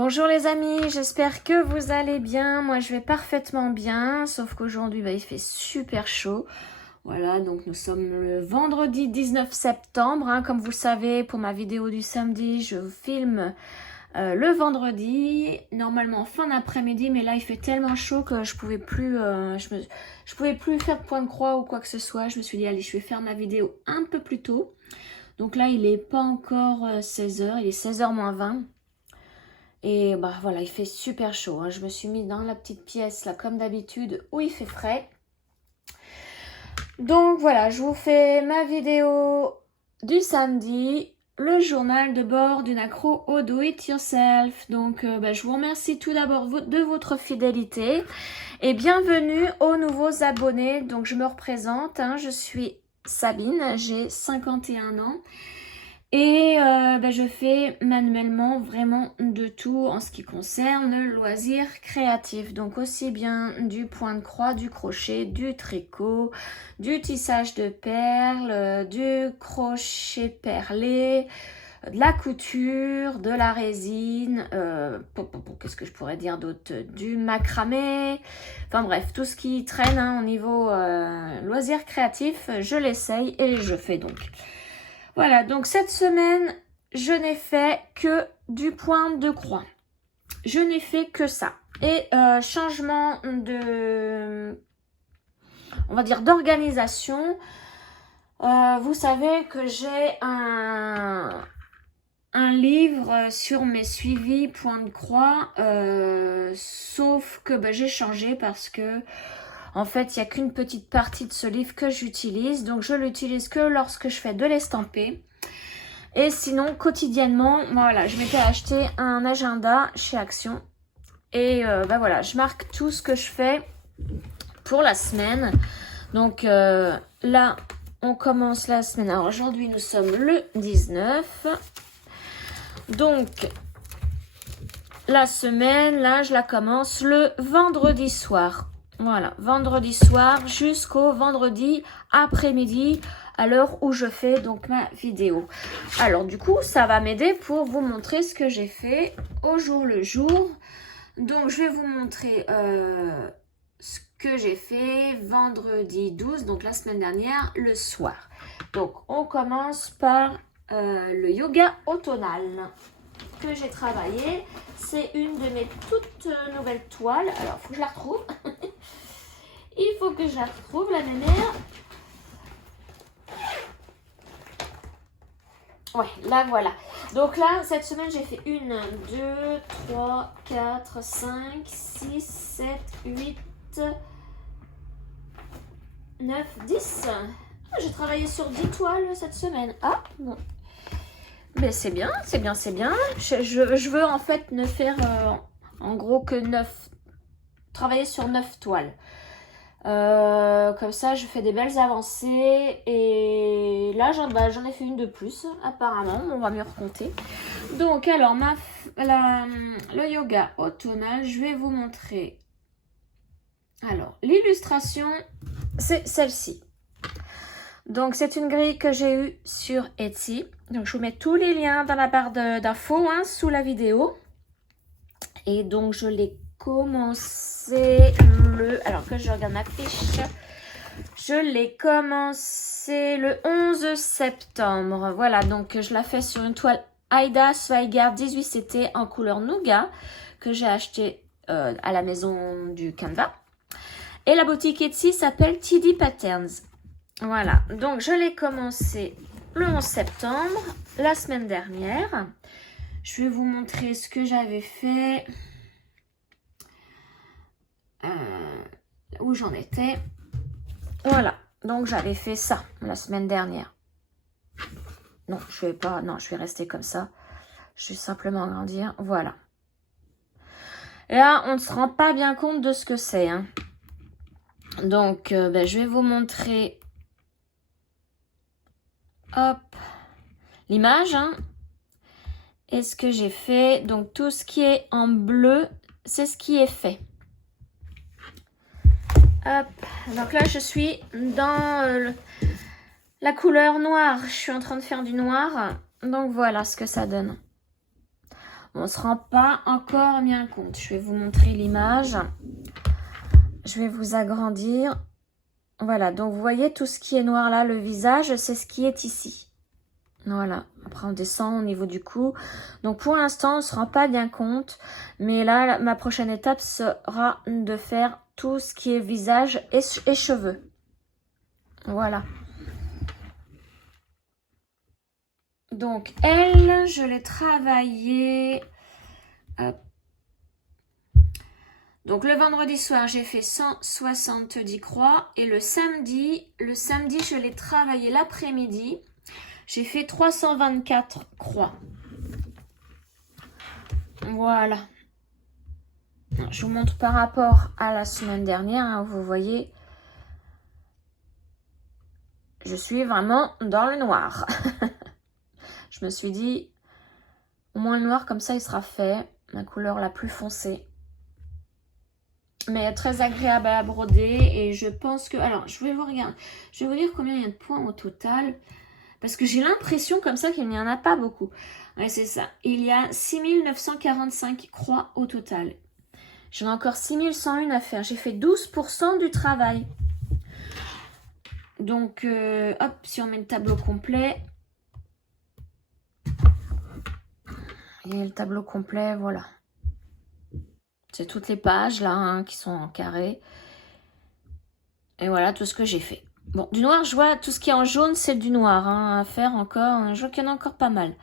Bonjour les amis, j'espère que vous allez bien. Moi je vais parfaitement bien, sauf qu'aujourd'hui il fait super chaud. Voilà, donc nous sommes le vendredi 19 septembre. Comme vous le savez, pour ma vidéo du samedi, je filme le vendredi, normalement fin d'après-midi, mais là il fait tellement chaud que je pouvais plus, je pouvais plus faire de point de croix ou quoi que ce soit. Je me suis dit allez, je vais faire ma vidéo un peu plus tôt. Donc là il est pas encore 16h, il est 16h moins 20. Et bah voilà, il fait super chaud. Je me suis mis dans la petite pièce là comme d'habitude où il fait frais. Donc voilà, je vous fais ma vidéo du samedi, le journal de bord d'une accro au do it yourself. Donc je vous remercie tout d'abord de votre fidélité et bienvenue aux nouveaux abonnés. Donc je me représente, je suis Sabine, j'ai 51 ans. Et je fais manuellement vraiment de tout en ce qui concerne le loisir créatif. Donc aussi bien du point de croix, du crochet, du tricot, du tissage de perles, du crochet perlé, de la couture, de la résine, qu'est-ce que je pourrais dire d'autre, du macramé, enfin bref, tout ce qui traîne au niveau loisir créatif, je l'essaye et je fais donc. Voilà, donc cette semaine, je n'ai fait que du point de croix. Je n'ai fait que ça. Et changement de, on va dire, d'organisation. Vous savez que j'ai un livre sur mes suivis point de croix. Sauf que j'ai changé parce que en fait, il n'y a qu'une petite partie de ce livre que j'utilise. Donc, je l'utilise que lorsque je fais de l'estampé. Et sinon, quotidiennement, voilà, je m'étais acheté un agenda chez Action. Et voilà, je marque tout ce que je fais pour la semaine. Donc, là, on commence la semaine. Alors, aujourd'hui, nous sommes le 19. Donc, la semaine, là, je la commence le vendredi soir. Voilà, vendredi soir jusqu'au vendredi après-midi à l'heure où je fais donc ma vidéo. Alors du coup, ça va m'aider pour vous montrer ce que j'ai fait au jour le jour. Donc je vais vous montrer ce que j'ai fait vendredi 12, donc la semaine dernière, le soir. Donc on commence par le yoga automnal que j'ai travaillé. C'est une de mes toutes nouvelles toiles. Alors, il faut que je la retrouve. Il faut que je la retrouve, la mémère. Ouais, là, voilà. Donc là, cette semaine, j'ai fait 1, 2, 3, 4, 5, 6, 7, 8, 9, 10. J'ai travaillé sur 10 toiles cette semaine. Ah, bon. Mais c'est bien, c'est bien, c'est bien. Je veux en fait ne faire en gros que 9. Travailler sur 9 toiles. Comme ça, je fais des belles avancées. Et là, j'en ai fait une de plus, apparemment. On va mieux recompter. Donc, alors, le yoga automnal, je vais vous montrer. Alors, l'illustration, c'est celle-ci. Donc, c'est une grille que j'ai eue sur Etsy. Donc, je vous mets tous les liens dans la barre d'infos sous la vidéo. Et donc, je l'ai commencé alors que je regarde ma fiche. Je l'ai commencé le 11 septembre. Voilà, donc je la fais sur une toile Aida Zweigart 18 CT en couleur Nougat que j'ai acheté à la maison du Canva. Et la boutique Etsy s'appelle TD Patterns. Voilà, donc je l'ai commencé le 11 septembre, la semaine dernière. Je vais vous montrer ce que j'avais fait, où j'en étais. Voilà, donc j'avais fait ça la semaine dernière. Non, je vais pas, non, je vais rester comme ça. Je vais simplement agrandir, voilà. Et là, on ne se rend pas bien compte de ce que c'est. Donc, je vais vous montrer... Hop, l'image, et ce que j'ai fait. Donc tout ce qui est en bleu, c'est ce qui est fait. Hop, donc là je suis dans la couleur noire. Je suis en train de faire du noir. Donc voilà ce que ça donne. On ne se rend pas encore bien compte. Je vais vous montrer l'image. Je vais vous agrandir. Voilà, donc vous voyez tout ce qui est noir là, le visage, c'est ce qui est ici. Voilà, après on descend au niveau du cou. Donc pour l'instant, on ne se rend pas bien compte. Mais là, ma prochaine étape sera de faire tout ce qui est visage et cheveux. Voilà. Donc elle, je l'ai travaillée. Hop. Donc le vendredi soir, j'ai fait 170 croix. Et le samedi, je l'ai travaillé l'après-midi. J'ai fait 324 croix. Voilà. Je vous montre par rapport à la semaine dernière. Hein, vous voyez, je suis vraiment dans le noir. Je me suis dit, au moins le noir, comme ça, il sera fait. Ma couleur la plus foncée. Mais très agréable à broder. Et je pense que... Alors, je vais vous regarder. Je vais vous dire combien il y a de points au total. Parce que j'ai l'impression comme ça qu'il n'y en a pas beaucoup. Ouais, c'est ça. Il y a 6945 croix au total. J'en ai encore 6101 à faire. J'ai fait 12% du travail. Donc, hop, si on met le tableau complet. Et le tableau complet, voilà. C'est toutes les pages là hein, qui sont en carré. Et voilà tout ce que j'ai fait. Bon, du noir, je vois tout ce qui est en jaune, c'est du noir hein, à faire encore. Je vois qu'il y en a encore pas mal.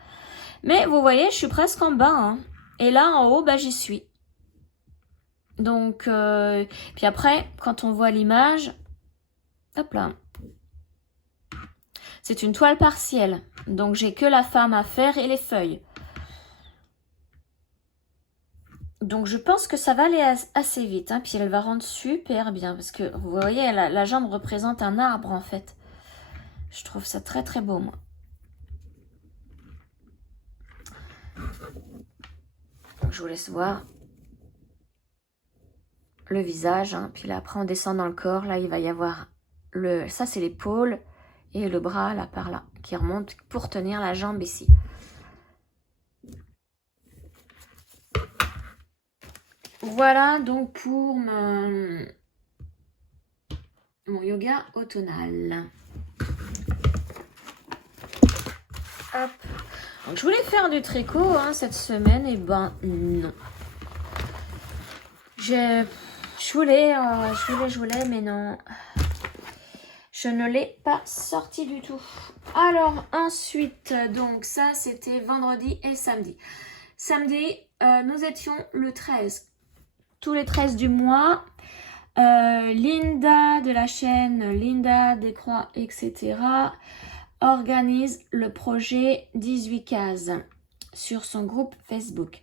Mais vous voyez, je suis presque en bas. Hein. Et là, en haut, bah, j'y suis. Donc, puis après, quand on voit l'image, hop là. C'est une toile partielle. Donc, j'ai que la femme à faire et les feuilles. Donc, je pense que ça va aller assez vite. Hein. Puis, elle va rendre super bien. Parce que, vous voyez, la jambe représente un arbre, en fait. Je trouve ça très, très beau, moi. Donc, je vous laisse voir le visage. Hein. Puis là, après, on descend dans le corps. Là, il va y avoir le... Ça, c'est l'épaule. Et le bras, là, par là, qui remonte pour tenir la jambe ici. Voilà donc pour mon yoga automnal. Hop. Donc, je voulais faire du tricot hein, cette semaine, et ben non. Je voulais, mais non. Je ne l'ai pas sorti du tout. Alors ensuite, donc ça c'était vendredi et samedi. Samedi, nous étions le 13. Tous les 13 du mois. Linda de la chaîne Linda Décroix, etc. organise le projet 18 cases sur son groupe Facebook.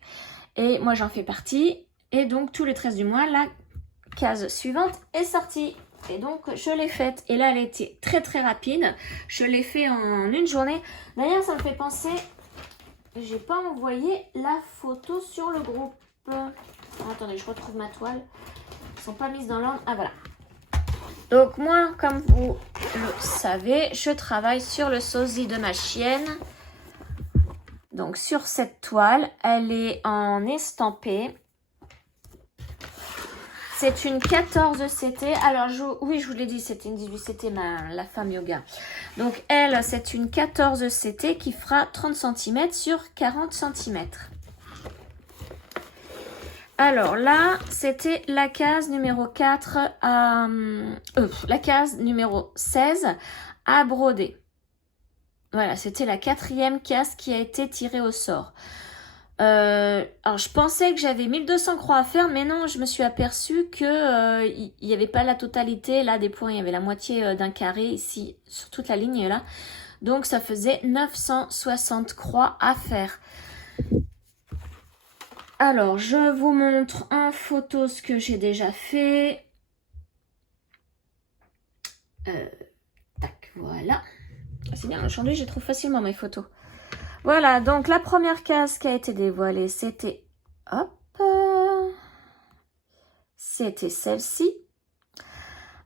Et moi j'en fais partie. Et donc tous les 13 du mois, la case suivante est sortie. Et donc je l'ai faite. Et là elle était très très rapide. Je l'ai fait en une journée. D'ailleurs ça me fait penser, j'ai pas envoyé la photo sur le groupe. Attendez, je retrouve ma toile. Elles sont pas mises dans l'ordre. Ah voilà. Donc moi, comme vous le savez, je travaille sur le sosie de ma chienne. Donc sur cette toile, elle est en estampé. C'est une 14 CT. Alors oui, je vous l'ai dit, c'était une 18 CT, la femme yoga. Donc elle, c'est une 14 CT qui fera 30 cm sur 40 cm. Alors là, c'était la case numéro 4 à... la case numéro 16 à broder. Voilà, c'était la 4e case qui a été tirée au sort. Alors, je pensais que j'avais 1200 croix à faire, mais non, je me suis aperçue que il n'y avait pas la totalité là des points. Il y avait la moitié d'un carré ici, sur toute la ligne là. Donc, ça faisait 960 croix à faire. Alors, je vous montre en photo ce que j'ai déjà fait. Tac, voilà. C'est bien, aujourd'hui, je trouve facilement mes photos. Voilà, donc la première case qui a été dévoilée, c'était... Hop. C'était celle-ci.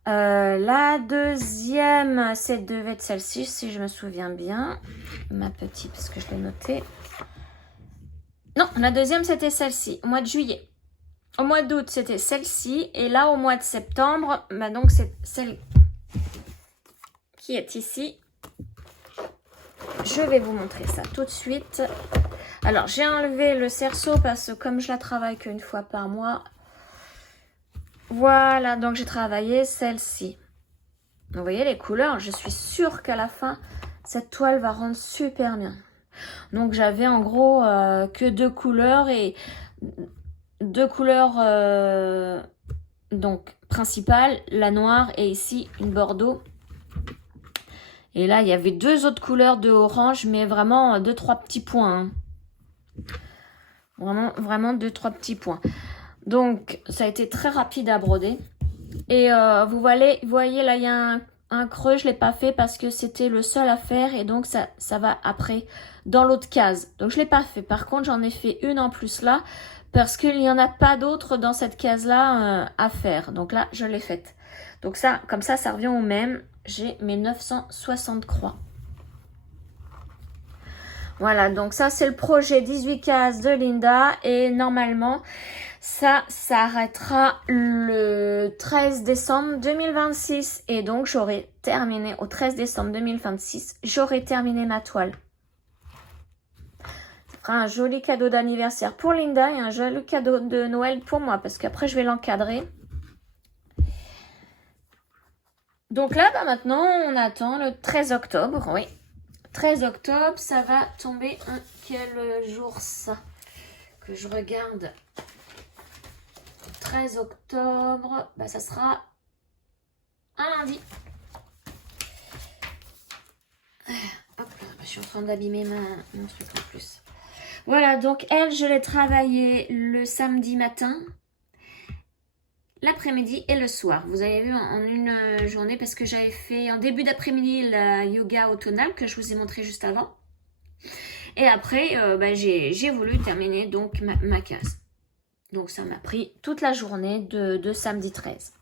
La deuxième, c'est devait être celle-ci, si je me souviens bien. Ma petite, parce que je l'ai notée. Non, la deuxième, c'était celle-ci, au mois de juillet. Au mois d'août, c'était celle-ci. Et là, au mois de septembre, bah donc c'est celle qui est ici. Je vais vous montrer ça tout de suite. Alors, j'ai enlevé le cerceau parce que comme je la travaille qu'une fois par mois, voilà, donc j'ai travaillé celle-ci. Vous voyez les couleurs, je suis sûre qu'à la fin, cette toile va rendre super bien. Donc, j'avais en gros que deux couleurs et deux couleurs donc principales, la noire et ici une bordeaux. Et là, il y avait deux autres couleurs de orange, mais vraiment deux, trois petits points. Hein. Vraiment deux, trois petits points. Donc, ça a été très rapide à broder. Et vous voyez, là, il y a un creux. Je ne l'ai pas fait parce que c'était le seul à faire. Et donc, ça va après dans l'autre case. Donc, je ne l'ai pas fait. Par contre, j'en ai fait une en plus là. Parce qu'il n'y en a pas d'autres dans cette case-là à faire. Donc là, je l'ai faite. Donc ça, comme ça revient au même. J'ai mes 960 croix. Voilà, donc ça c'est le projet 18 cases de Linda. Et normalement, ça s'arrêtera le 13 décembre 2026. Et donc j'aurai terminé, au 13 décembre 2026, j'aurai terminé ma toile. Ça fera un joli cadeau d'anniversaire pour Linda et un joli cadeau de Noël pour moi. Parce qu'après je vais l'encadrer. Donc là, bah maintenant, on attend le 13 octobre, oui. 13 octobre, ça va tomber quel jour ça? Que je regarde. 13 octobre, bah ça sera un lundi. Hop là, je suis en train d'abîmer mon truc en plus. Voilà, donc elle, je l'ai travaillée le samedi matin, l'après-midi et le soir. Vous avez vu en une journée parce que j'avais fait en début d'après-midi la yoga automnale que je vous ai montré juste avant. Et après, bah, j'ai voulu terminer donc ma case. Donc ça m'a pris toute la journée de samedi 13.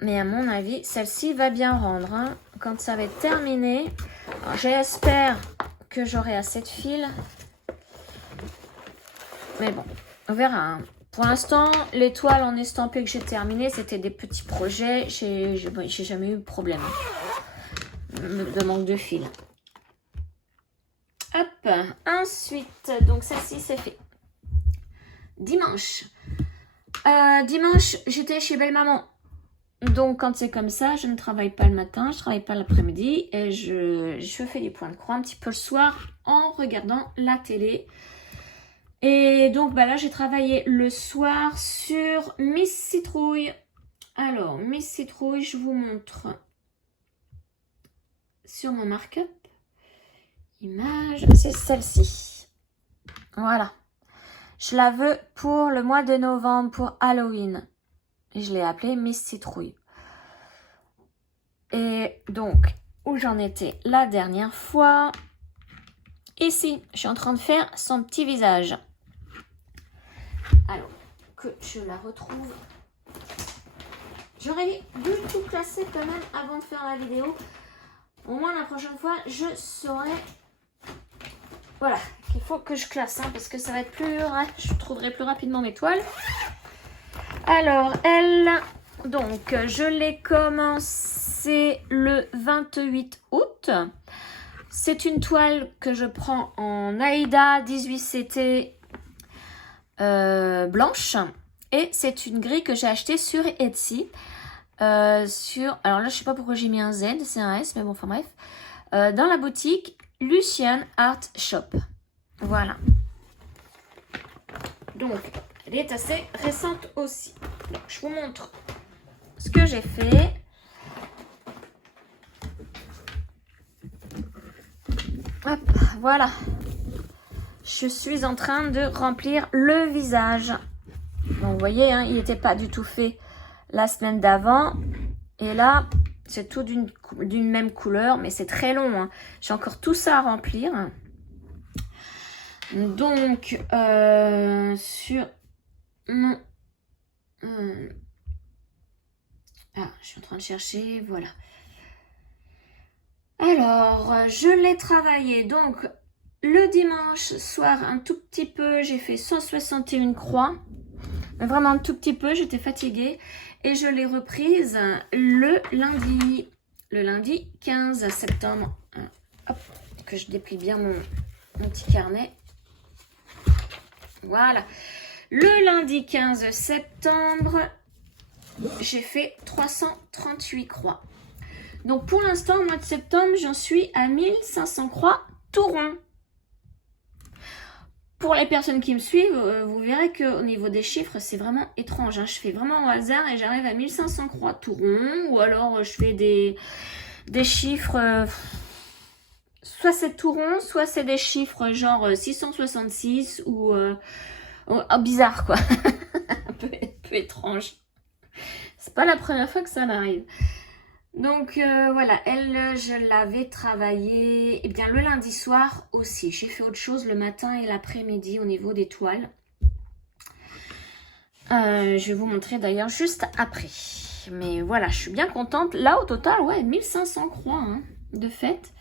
Mais à mon avis, celle-ci va bien rendre. Hein, quand ça va être terminé. J'espère que j'aurai assez de fil. Mais bon, on verra. Hein. Pour l'instant, les toiles en estampé que j'ai terminées, c'était des petits projets. J'ai jamais eu de problème de manque de fil. Hop, ensuite, donc celle-ci, c'est fait. Dimanche. Dimanche, j'étais chez Belle Maman. Donc, quand c'est comme ça, je ne travaille pas le matin, je ne travaille pas l'après-midi. Et je fais des points de croix un petit peu le soir en regardant la télé. Et donc, bah là, j'ai travaillé le soir sur Miss Citrouille. Alors, Miss Citrouille, je vous montre sur mon mark-up. Image, c'est celle-ci. Voilà. Je la veux pour le mois de novembre, pour Halloween. Et je l'ai appelée Miss Citrouille. Et donc, où j'en étais la dernière fois. Ici, je suis en train de faire son petit visage. Alors, que je la retrouve. J'aurais dû tout classer quand même avant de faire la vidéo. Au moins, la prochaine fois, je saurai... Voilà, il faut que je classe, hein, parce que ça va être plus... Je trouverai plus rapidement mes toiles. Alors, elle... Donc, je l'ai commencé le 28 août. C'est une toile que je prends en Aïda 18CT blanche. Et c'est une grille que j'ai achetée sur Etsy. Alors là, je sais pas pourquoi j'ai mis un Z, c'est un S, mais bon, enfin bref. Dans la boutique Lucian Art Shop. Voilà. Donc, elle est assez récente aussi. Donc, je vous montre ce que j'ai fait. Hop, voilà. Je suis en train de remplir le visage. Donc, vous voyez, hein, il n'était pas du tout fait la semaine d'avant. Et là, c'est tout d'une même couleur, mais c'est très long. Hein. J'ai encore tout ça à remplir. Donc, sur mon... je suis en train de chercher, voilà. Alors, je l'ai travaillé, donc, Le dimanche soir, un tout petit peu, j'ai fait 161 croix. Vraiment un tout petit peu, j'étais fatiguée. Et je l'ai reprise le lundi 15 septembre. Hop, que je déplie bien mon petit carnet. Voilà. Le lundi 15 septembre, j'ai fait 338 croix. Donc pour l'instant, au mois de septembre, j'en suis à 1500 croix tout rond. Pour les personnes qui me suivent, vous verrez qu'au niveau des chiffres, c'est vraiment étrange. Hein. Je fais vraiment au hasard et j'arrive à 1500 croix tout rond. Ou alors, je fais des chiffres... soit c'est tout rond, soit c'est des chiffres genre 666 ou... bizarre, quoi. un peu étrange. C'est pas la première fois que ça m'arrive. Donc voilà, elle, je l'avais travaillée bien le lundi soir aussi. J'ai fait autre chose le matin et l'après-midi au niveau des toiles. Je vais vous montrer d'ailleurs juste après. Mais voilà, je suis bien contente. Là, au total, ouais, 1500 croix hein, de fait.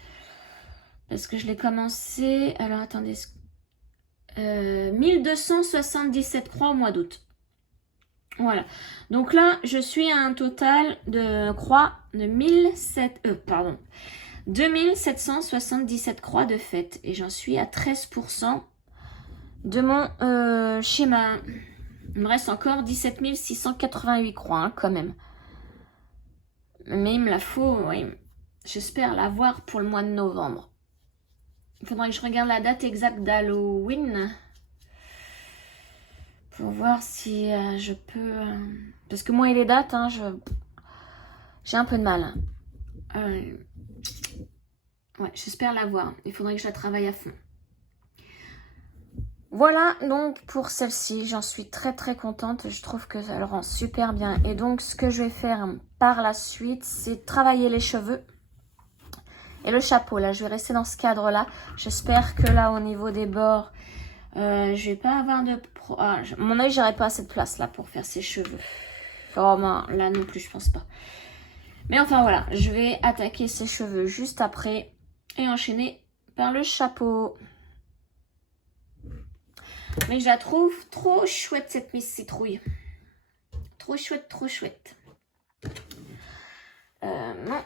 Parce que je l'ai commencé... Alors, attendez. 1277 croix au mois d'août. Voilà. Donc là, je suis à un total de croix de 2777 croix de fait. Et j'en suis à 13% de mon schéma. Il me reste encore 17 688 croix hein, quand même. Mais il me la faut, oui. J'espère l'avoir pour le mois de novembre. Il faudrait que je regarde la date exacte d'Halloween. Pour voir si je peux... Parce que moi et les dates, hein, j'ai un peu de mal. Ouais, j'espère l'avoir. Il faudrait que je la travaille à fond. Voilà, donc pour celle-ci, j'en suis très très contente. Je trouve que ça le rend super bien. Et donc, ce que je vais faire par la suite, c'est travailler les cheveux. Et le chapeau, là, je vais rester dans ce cadre-là. J'espère que là, au niveau des bords... je vais pas avoir de... à mon avis, j'aurais pas assez de place là pour faire ses cheveux. Vraiment, là non plus, je pense pas. Mais enfin, voilà. Je vais attaquer ses cheveux juste après. Et enchaîner par le chapeau. Mais je la trouve trop chouette, cette Miss Citrouille. Trop chouette, trop chouette. Non.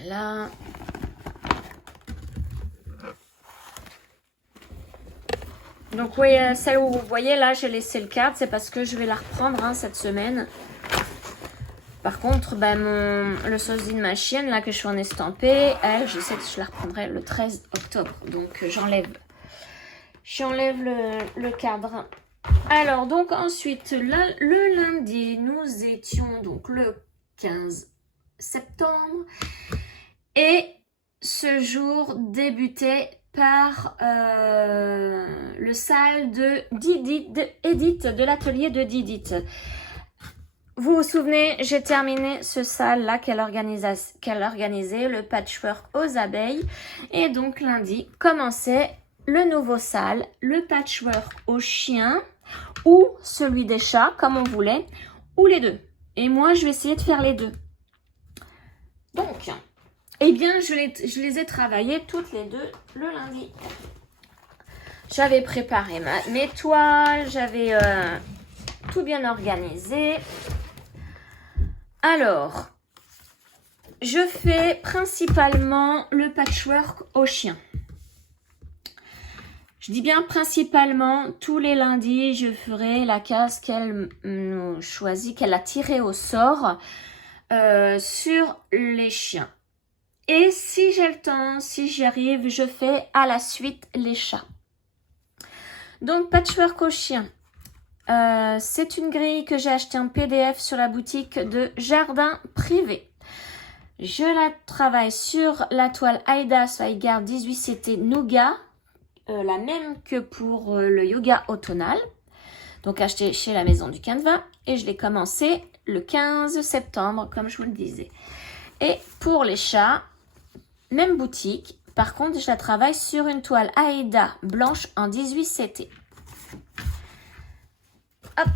Voilà. Donc oui, celle où vous voyez là, j'ai laissé le cadre, c'est parce que je vais la reprendre hein, cette semaine. Par contre, ben, le sosie de ma chienne là que je suis en estampé, elle, je sais que je la reprendrai le 13 octobre. Donc j'enlève le cadre. Alors donc ensuite, là, le lundi, nous étions donc le 15 septembre. Et ce jour débutait par le salle de Edith, de l'atelier de Didith. Vous vous souvenez, j'ai terminé ce salle-là qu'elle organisait, le patchwork aux abeilles. Et donc lundi, commençait le nouveau salle, le patchwork aux chiens ou celui des chats, comme on voulait, ou les deux. Et moi, je vais essayer de faire les deux. Donc... eh bien, je les ai travaillées toutes les deux le lundi. J'avais préparé mes toiles, j'avais tout bien organisé. Alors, je fais principalement le patchwork aux chiens. Je dis bien principalement, tous les lundis, je ferai la case qu'elle choisit, qu'elle a tirée au sort sur les chiens. Et si j'ai le temps, si j'y arrive, je fais à la suite les chats. Donc, patchwork aux chiens. C'est une grille que j'ai achetée en PDF sur la boutique de Jardin Privé. Je la travaille sur la toile Aida Sweiger 18CT Nougat. La même que pour le yoga automnal. Donc, acheté chez la Maison du Canevas. Et je l'ai commencé le 15 septembre, comme je vous le disais. Et pour les chats... même boutique, par contre je la travaille sur une toile Aida blanche en 18CT. Hop.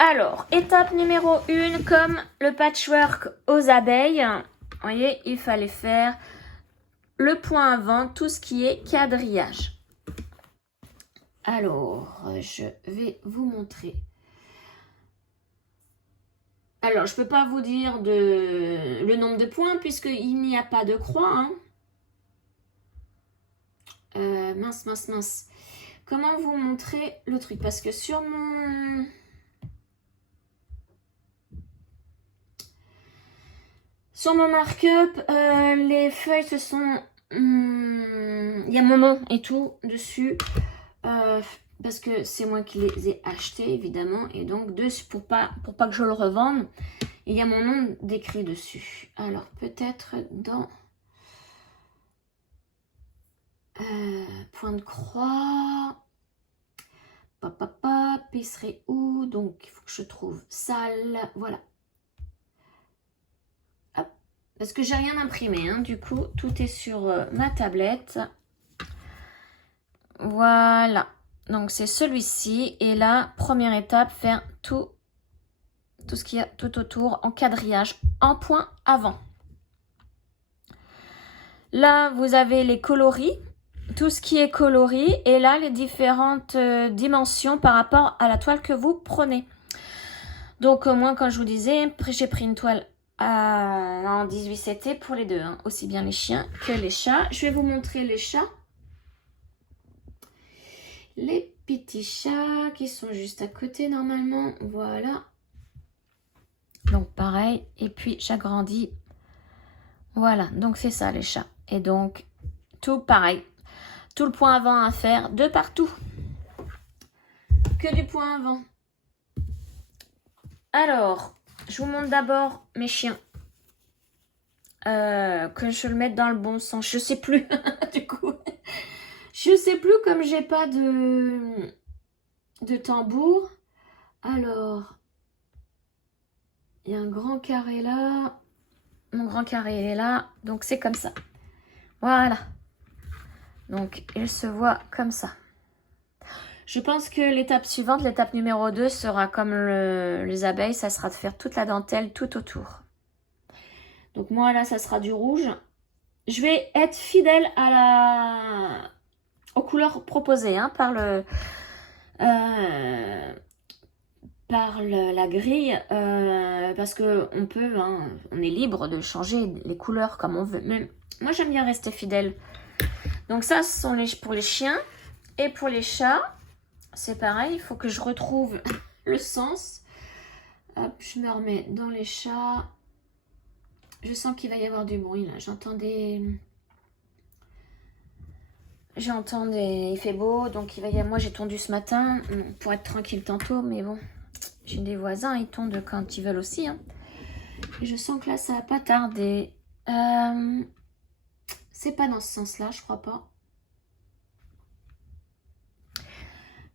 Alors, étape numéro 1, comme le patchwork aux abeilles, voyez, il fallait faire le point avant, tout ce qui est quadrillage. Alors, je vais vous montrer. Alors, je ne peux pas vous dire le nombre de points puisqu'il n'y a pas de croix. Hein. Mince. Comment vous montrer le truc? Parce que sur mon... Sur mon markup, les feuilles se sont... Il y a mon nom et tout dessus. Parce que c'est moi qui les ai achetés, évidemment. Et donc, dessus, pour pas que je le revende, il y a mon nom décrit dessus. Alors, peut-être dans... point de croix. Il serait où? Donc, il faut que je trouve salle. Voilà. Hop. Parce que j'ai rien imprimé. Hein. Du coup, tout est sur ma tablette. Voilà. Donc, c'est celui-ci. Et là, première étape, faire tout ce qu'il y a tout autour en quadrillage, en point avant. Là, vous avez les coloris. Tout ce qui est coloris et là les différentes dimensions par rapport à la toile que vous prenez. Donc moi quand je vous disais, j'ai pris une toile en 18 CT pour les deux, hein, aussi bien les chiens que les chats. Je vais vous montrer les chats. Les petits chats qui sont juste à côté normalement, voilà. Donc pareil, et puis j'agrandis. Voilà, donc c'est ça les chats. Et donc tout pareil. Tout le point avant à faire de partout. Que du point avant. Alors, je vous montre d'abord mes chiens. Que je le mette dans le bon sens. Je sais plus. Du coup. Je sais plus comme j'ai pas de tambour. Alors, il y a un grand carré là. Mon grand carré est là. Donc c'est comme ça. Voilà. Donc, il se voit comme ça. Je pense que l'étape suivante, l'étape numéro 2, sera comme les abeilles. Ça sera de faire toute la dentelle tout autour. Donc, moi, là, ça sera du rouge. Je vais être fidèle aux couleurs proposées hein, par la grille. Parce qu'on peut, hein, on est libre de changer les couleurs comme on veut. Mais moi, j'aime bien rester fidèle. Donc ça, ce sont pour les chiens. Et pour les chats, c'est pareil. Il faut que je retrouve le sens. Hop, je me remets dans les chats. Je sens qu'il va y avoir du bruit là. J'entends des... Il fait beau, donc il va y avoir... Moi, j'ai tondu ce matin pour être tranquille tantôt. Mais bon, j'ai des voisins, ils tondent quand ils veulent aussi. Hein. Et je sens que là, ça va pas tarder. C'est pas dans ce sens-là, je crois pas.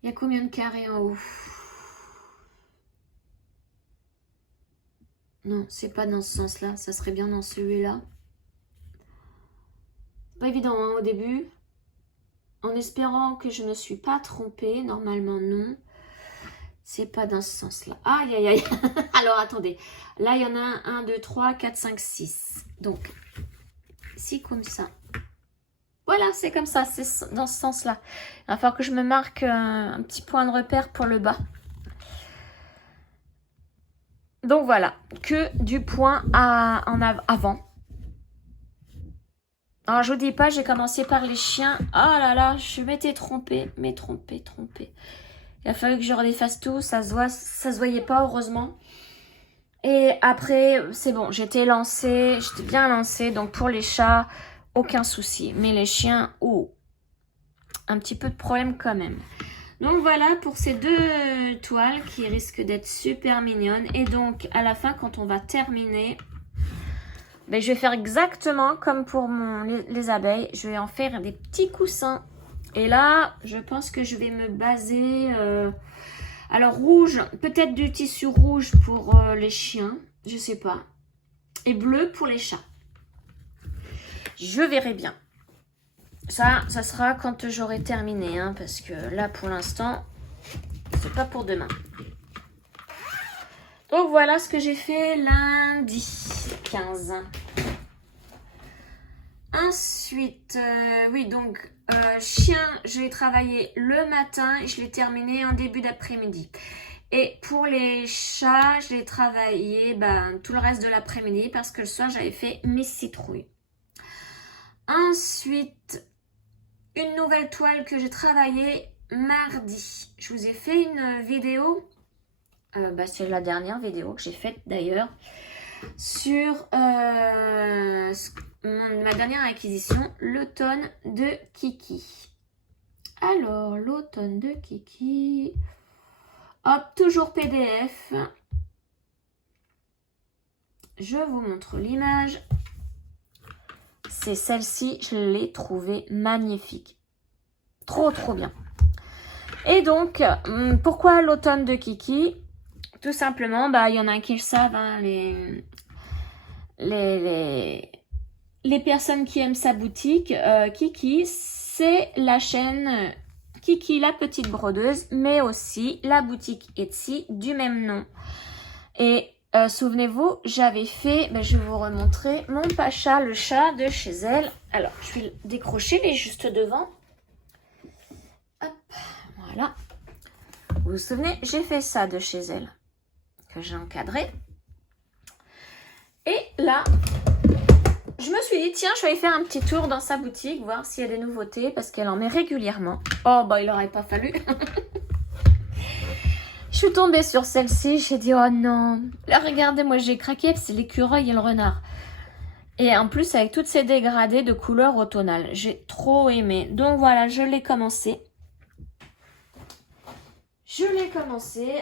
Il y a combien de carrés en haut? Non, c'est pas dans ce sens-là. Ça serait bien dans celui-là. Pas évident hein, au début. En espérant que je ne me suis pas trompée. Normalement, non. C'est pas dans ce sens-là. Aïe, aïe, aïe. Alors, attendez. Là, il y en a 1, 2, 3, 4, 5, 6. Donc, si comme ça. Voilà, c'est comme ça. C'est dans ce sens-là. Il va falloir que je me marque un petit point de repère pour le bas. Donc, voilà. Que du point avant. Alors, je vous dis pas, j'ai commencé par les chiens. Oh là là, je m'étais trompée. Mais trompée. Il a fallu que je redéfasse tout. Ça se voyait pas, heureusement. Et après, c'est bon. J'étais bien lancée. Donc, pour les chats, aucun souci. Mais les chiens, oh, un petit peu de problème quand même. Donc, voilà pour ces deux toiles qui risquent d'être super mignonnes. Et donc, à la fin, quand on va terminer... Ben, je vais faire exactement comme pour les abeilles. Je vais en faire des petits coussins. Et là, je pense que je vais me baser... alors, rouge, peut-être du tissu rouge pour les chiens. Je sais pas. Et bleu pour les chats. Je verrai bien. Ça sera quand j'aurai terminé. Hein, parce que là, pour l'instant, c'est pas pour demain. Donc, voilà ce que j'ai fait lundi 15. Ensuite, oui, donc, chien, je l'ai travaillé le matin et je l'ai terminé en début d'après-midi. Et pour les chats, je l'ai travaillé tout le reste de l'après-midi parce que le soir, j'avais fait mes citrouilles. Ensuite, une nouvelle toile que j'ai travaillée mardi. Je vous ai fait une vidéo, c'est la dernière vidéo que j'ai faite d'ailleurs, sur ma dernière acquisition, l'automne de Kiki. Alors, l'automne de Kiki, hop, toujours PDF. Je vous montre l'image. C'est celle-ci, je l'ai trouvée magnifique. Trop, trop bien. Et donc, pourquoi l'automne de Kiki? Tout simplement, il y en a qui le savent, hein, les personnes qui aiment sa boutique. Kiki, c'est la chaîne Kiki la petite brodeuse, mais aussi la boutique Etsy du même nom. Et souvenez-vous, j'avais fait, je vais vous remontrer mon Pacha, le chat de chez elle. Alors, je vais le décrocher, il est juste devant. Hop, voilà. Vous vous souvenez, j'ai fait ça de chez elle, que j'ai encadré. Et là, je me suis dit, tiens, je vais aller faire un petit tour dans sa boutique, voir s'il y a des nouveautés, parce qu'elle en met régulièrement. Oh, il n'aurait pas fallu. Je suis tombée sur celle-ci, j'ai dit, oh non. Là, regardez, moi, j'ai craqué, c'est l'écureuil et le renard. Et en plus, avec toutes ces dégradés de couleurs automnales. J'ai trop aimé. Donc voilà, je l'ai commencé.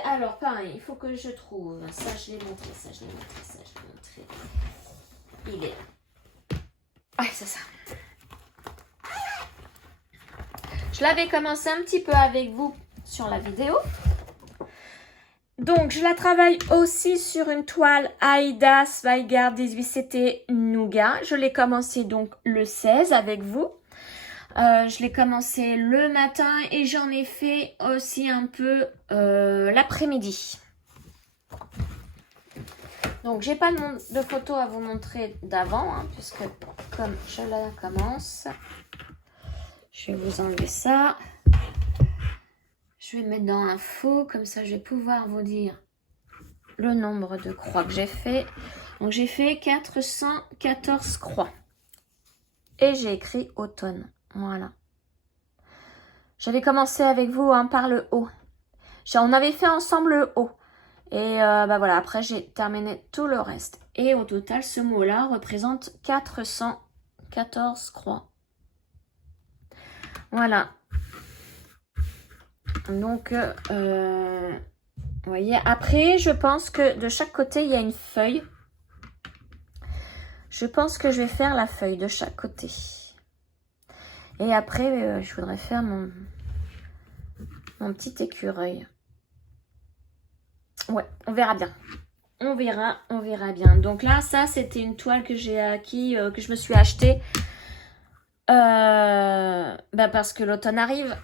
Alors, pareil, il faut que je trouve. Ça, je l'ai montré, ça, je l'ai montré, ça, je l'ai montré. Il est... Ah, c'est ça. Je l'avais commencé un petit peu avec vous sur la vidéo. Donc, je la travaille aussi sur une toile Aida Zweigart 18CT Nougat. Je l'ai commencé donc le 16 avec vous. Je l'ai commencé le matin et j'en ai fait aussi un peu l'après-midi. Donc, j'ai pas de photos à vous montrer d'avant, hein, puisque comme je la commence, je vais vous enlever ça. Je vais le mettre dans info, comme ça je vais pouvoir vous dire le nombre de croix que j'ai fait. Donc, j'ai fait 414 croix. Et j'ai écrit automne. Voilà. J'avais commencé avec vous par le haut. On avait fait ensemble le haut. Et voilà, après j'ai terminé tout le reste. Et au total, ce mot-là représente 414 croix. Voilà. Donc, vous voyez, après, je pense que de chaque côté, il y a une feuille. Je pense que je vais faire la feuille de chaque côté. Et après, je voudrais faire mon petit écureuil. Ouais, on verra bien. On verra bien. Donc là, ça, c'était une toile que j'ai acquis, que je me suis achetée. Parce que l'automne arrive.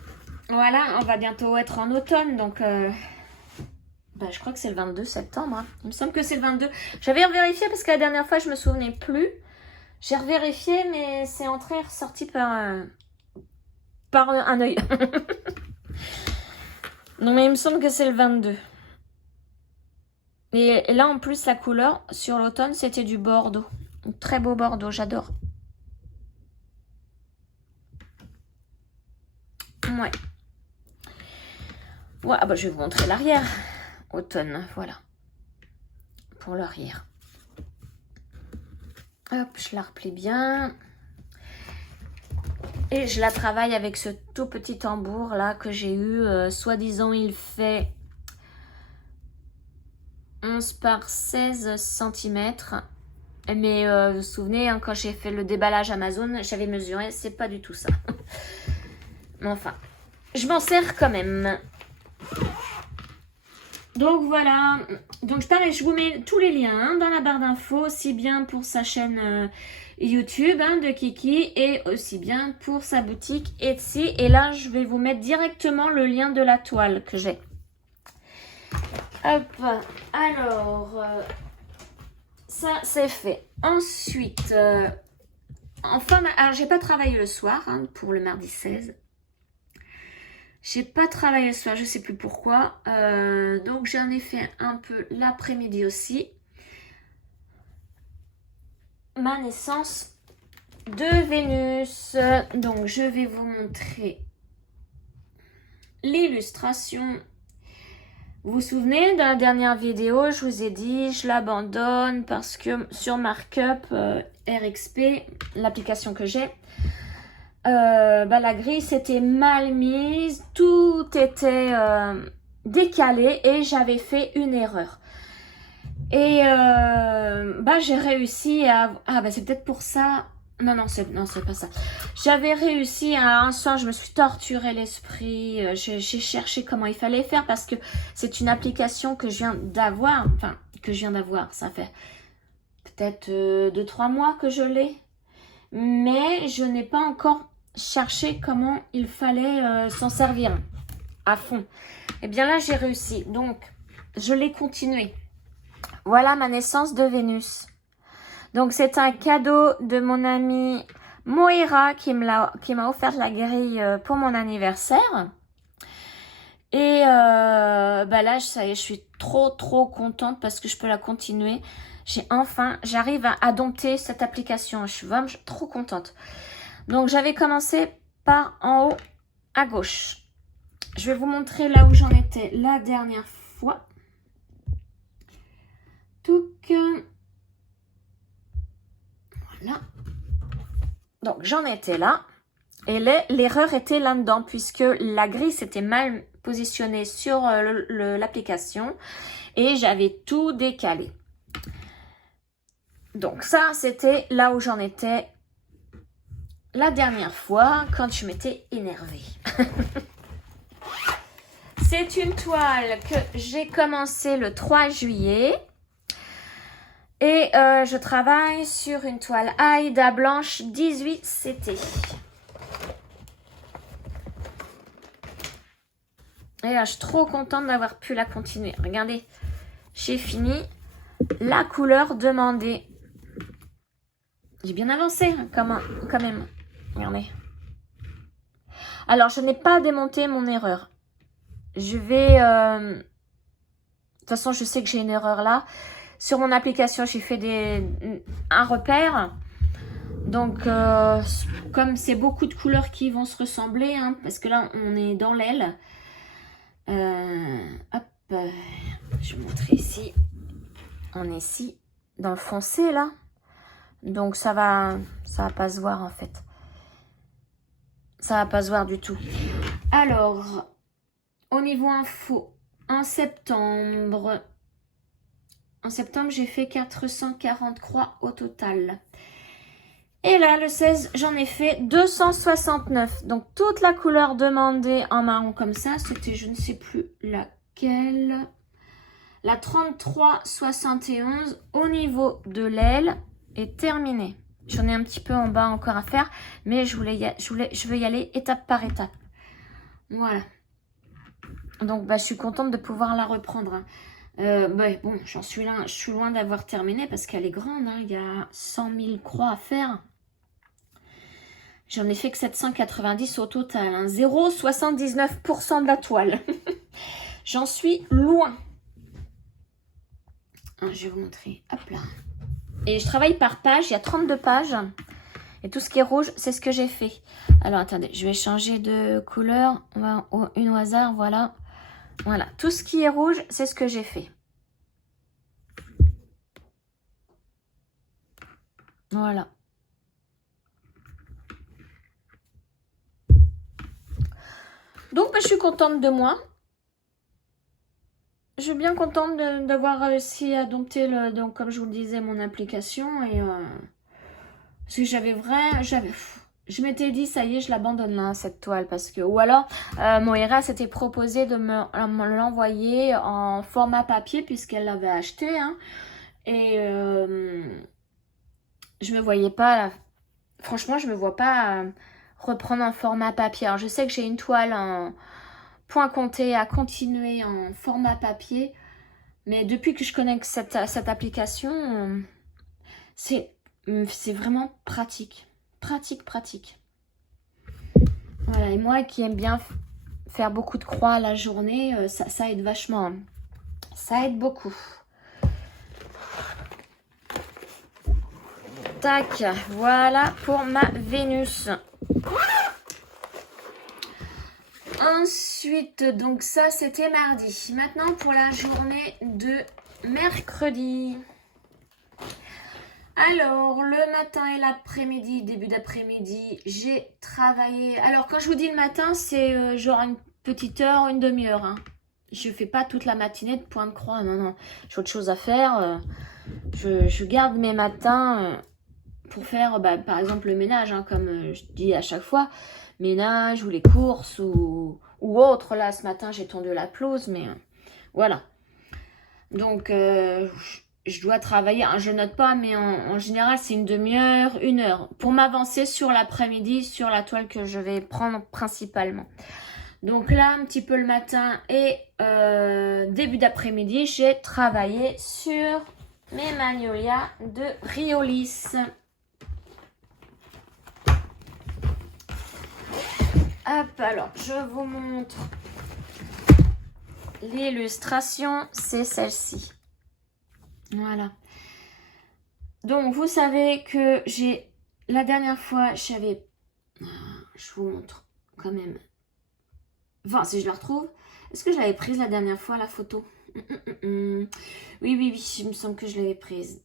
Voilà, on va bientôt être en automne. Donc, je crois que c'est le 22 septembre. Hein. Il me semble que c'est le 22. J'avais revérifié parce que la dernière fois, je me souvenais plus. J'ai revérifié, mais c'est entré et ressorti par un œil. Non, mais il me semble que c'est le 22. Et là, en plus, la couleur sur l'automne, c'était du bordeaux. Un très beau bordeaux, j'adore. Ouais. Ouais, je vais vous montrer l'arrière. Automne, voilà. Pour l'arrière. Hop, je la replie bien. Et je la travaille avec ce tout petit tambour là que j'ai eu. Soi-disant, il fait 11 par 16 cm. Mais vous vous souvenez, hein, quand j'ai fait le déballage Amazon, j'avais mesuré, c'est pas du tout ça. Mais enfin, je m'en sers quand même. Donc voilà, donc pareil, je vous mets tous les liens dans la barre d'infos, aussi bien pour sa chaîne YouTube de Kiki et aussi bien pour sa boutique Etsy. Et là, je vais vous mettre directement le lien de la toile que j'ai. Hop, alors, ça c'est fait. Ensuite, enfin, alors j'ai pas travaillé le soir hein, pour le mardi 16. J'ai pas travaillé le soir, je sais plus pourquoi. Donc j'en ai fait un peu l'après-midi aussi. Ma naissance de Vénus. Donc je vais vous montrer l'illustration. Vous vous souvenez de la dernière vidéo, je vous ai dit je l'abandonne parce que sur Markup RXP, l'application que j'ai, la grille s'était mal mise, tout était décalé et j'avais fait une erreur. Et j'ai réussi à... Ah c'est peut-être pour ça... Non, c'est pas ça. J'avais réussi à un soir, je me suis torturé l'esprit. J'ai cherché comment il fallait faire parce que c'est une application que je viens d'avoir. Enfin, que je viens d'avoir. Ça fait peut-être 2-3 mois que je l'ai. Mais je n'ai pas encore cherché comment il fallait s'en servir à fond. Et bien là, j'ai réussi. Donc, je l'ai continué. Voilà ma naissance de Vénus. Donc, c'est un cadeau de mon amie Moira qui m'a offert la grille pour mon anniversaire. Et là, ça y est, je suis trop contente parce que je peux la continuer. J'arrive à dompter cette application. Je suis vraiment trop contente. Donc, j'avais commencé par en haut à gauche. Je vais vous montrer là où j'en étais la dernière fois. Voilà. Donc, j'en étais là. Et l'erreur était là-dedans puisque la grille s'était mal positionnée sur l'application et j'avais tout décalé. Donc, ça, c'était là où j'en étais la dernière fois quand je m'étais énervée. C'est une toile que j'ai commencé le 3 juillet. Et je travaille sur une toile Aïda blanche 18 CT. Et là, je suis trop contente d'avoir pu la continuer. Regardez, j'ai fini la couleur demandée. J'ai bien avancé hein, quand même. Regardez. Alors, je n'ai pas démonté mon erreur. Je vais... de toute façon, je sais que j'ai une erreur là. Sur mon application, j'ai fait un repère. Donc, comme c'est beaucoup de couleurs qui vont se ressembler, hein, parce que là, on est dans l'aile. Hop, je vais vous montrer ici. On est ici, dans le foncé, là. Donc, ça va pas se voir, en fait. Ça va pas se voir du tout. Alors, au niveau info, en septembre, j'ai fait 440 croix au total. Et là, le 16, j'en ai fait 269. Donc, toute la couleur demandée en marron comme ça, c'était, je ne sais plus laquelle. La 3371 au niveau de l'aile est terminée. J'en ai un petit peu en bas encore à faire, mais je veux y aller étape par étape. Voilà. Donc, je suis contente de pouvoir la reprendre. Hein. Bon, je suis loin d'avoir terminé parce qu'elle est grande. Hein. Il y a 100 000 croix à faire. J'en ai fait que 790 au total. Hein. 0,79% de la toile. J'en suis loin. Je vais vous montrer. Hop là. Et je travaille par page. Il y a 32 pages. Et tout ce qui est rouge, c'est ce que j'ai fait. Alors, attendez. Je vais changer de couleur. On va une au hasard. Voilà. Voilà. Tout ce qui est rouge, c'est ce que j'ai fait. Voilà. Donc, je suis contente de moi. Je suis bien contente d'avoir réussi à dompter, donc, comme je vous le disais, mon application. Et parce que je m'étais dit, ça y est, je l'abandonne là, cette toile. Parce que, ou alors, Moira s'était proposé de me l'envoyer en format papier, puisqu'elle l'avait acheté. Hein, et je me voyais pas, là, franchement, je me vois pas reprendre en format papier. Alors, je sais que j'ai une toile en point compté à continuer en format papier. Mais depuis que je connais cette application, c'est vraiment pratique. pratique, pratique. Voilà, et moi qui aime bien faire beaucoup de croix la journée, ça aide vachement. Hein. Ça aide beaucoup. Tac, voilà pour ma Vénus. Ensuite, donc ça c'était mardi. Maintenant pour la journée de mercredi. Alors, le matin et l'après-midi, début d'après-midi, j'ai travaillé. Alors, quand je vous dis le matin, c'est genre une petite heure, une demi-heure. Hein. Je ne fais pas toute la matinée de point de croix. Non, non. J'ai autre chose à faire. Je garde mes matins pour faire, par exemple, le ménage, hein, comme je dis à chaque fois. Ménage ou les courses ou autre. Là, ce matin, j'ai tondu la pelouse, mais voilà. Donc, je dois travailler, hein, je note pas, mais en général, c'est une demi-heure, une heure. Pour m'avancer sur l'après-midi, sur la toile que je vais prendre principalement. Donc là, un petit peu le matin et début d'après-midi, j'ai travaillé sur mes magnolias de Riolis. Hop, alors, je vous montre l'illustration, c'est celle-ci. Voilà. Donc, vous savez que la dernière fois, j'avais... Je vous montre quand même. Enfin, si je la retrouve. Est-ce que je l'avais prise la dernière fois, la photo? Oui, oui, oui, il me semble que je l'avais prise.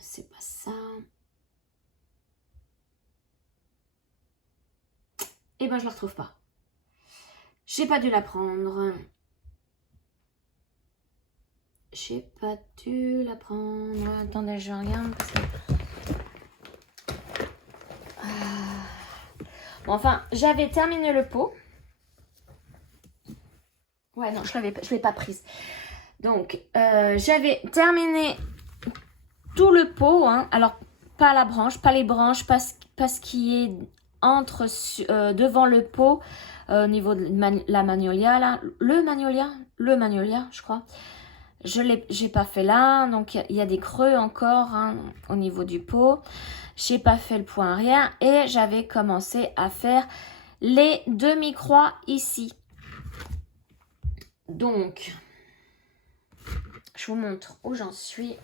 C'est pas ça. Eh ben, je la retrouve pas. J'ai pas dû la prendre. J'ai pas dû la prendre. Attendez, je regarde. Parce que... Bon, enfin, j'avais terminé le pot. Ouais, non, je l'ai pas prise. Donc, j'avais terminé tout le pot. Hein. Alors, pas la branche, pas les branches, pas ce qui est entre devant le pot, au niveau de la magnolia. Là. Le magnolia, je crois. J'ai pas fait là, donc il y a des creux encore hein, au niveau du pot. J'ai pas fait le point arrière et j'avais commencé à faire les demi-croix ici. Donc, je vous montre où j'en suis.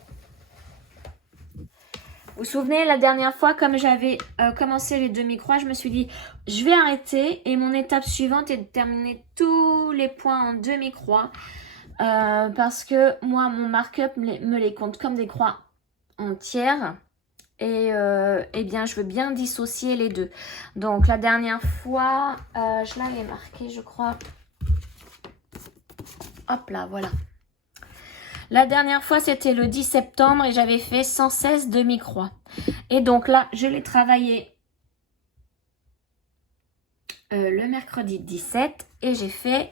Vous vous souvenez, la dernière fois, comme j'avais commencé les demi-croix, je me suis dit, je vais arrêter. Et mon étape suivante est de terminer tous les points en demi-croix. Parce que moi, mon mark-up me les compte comme des croix entières. Et eh bien, je veux bien dissocier les deux. Donc, la dernière fois, je l'avais marqué, je crois. Hop là, voilà. La dernière fois, c'était le 10 septembre et j'avais fait 116 demi-croix. Et donc là, je l'ai travaillé le mercredi 17 et j'ai fait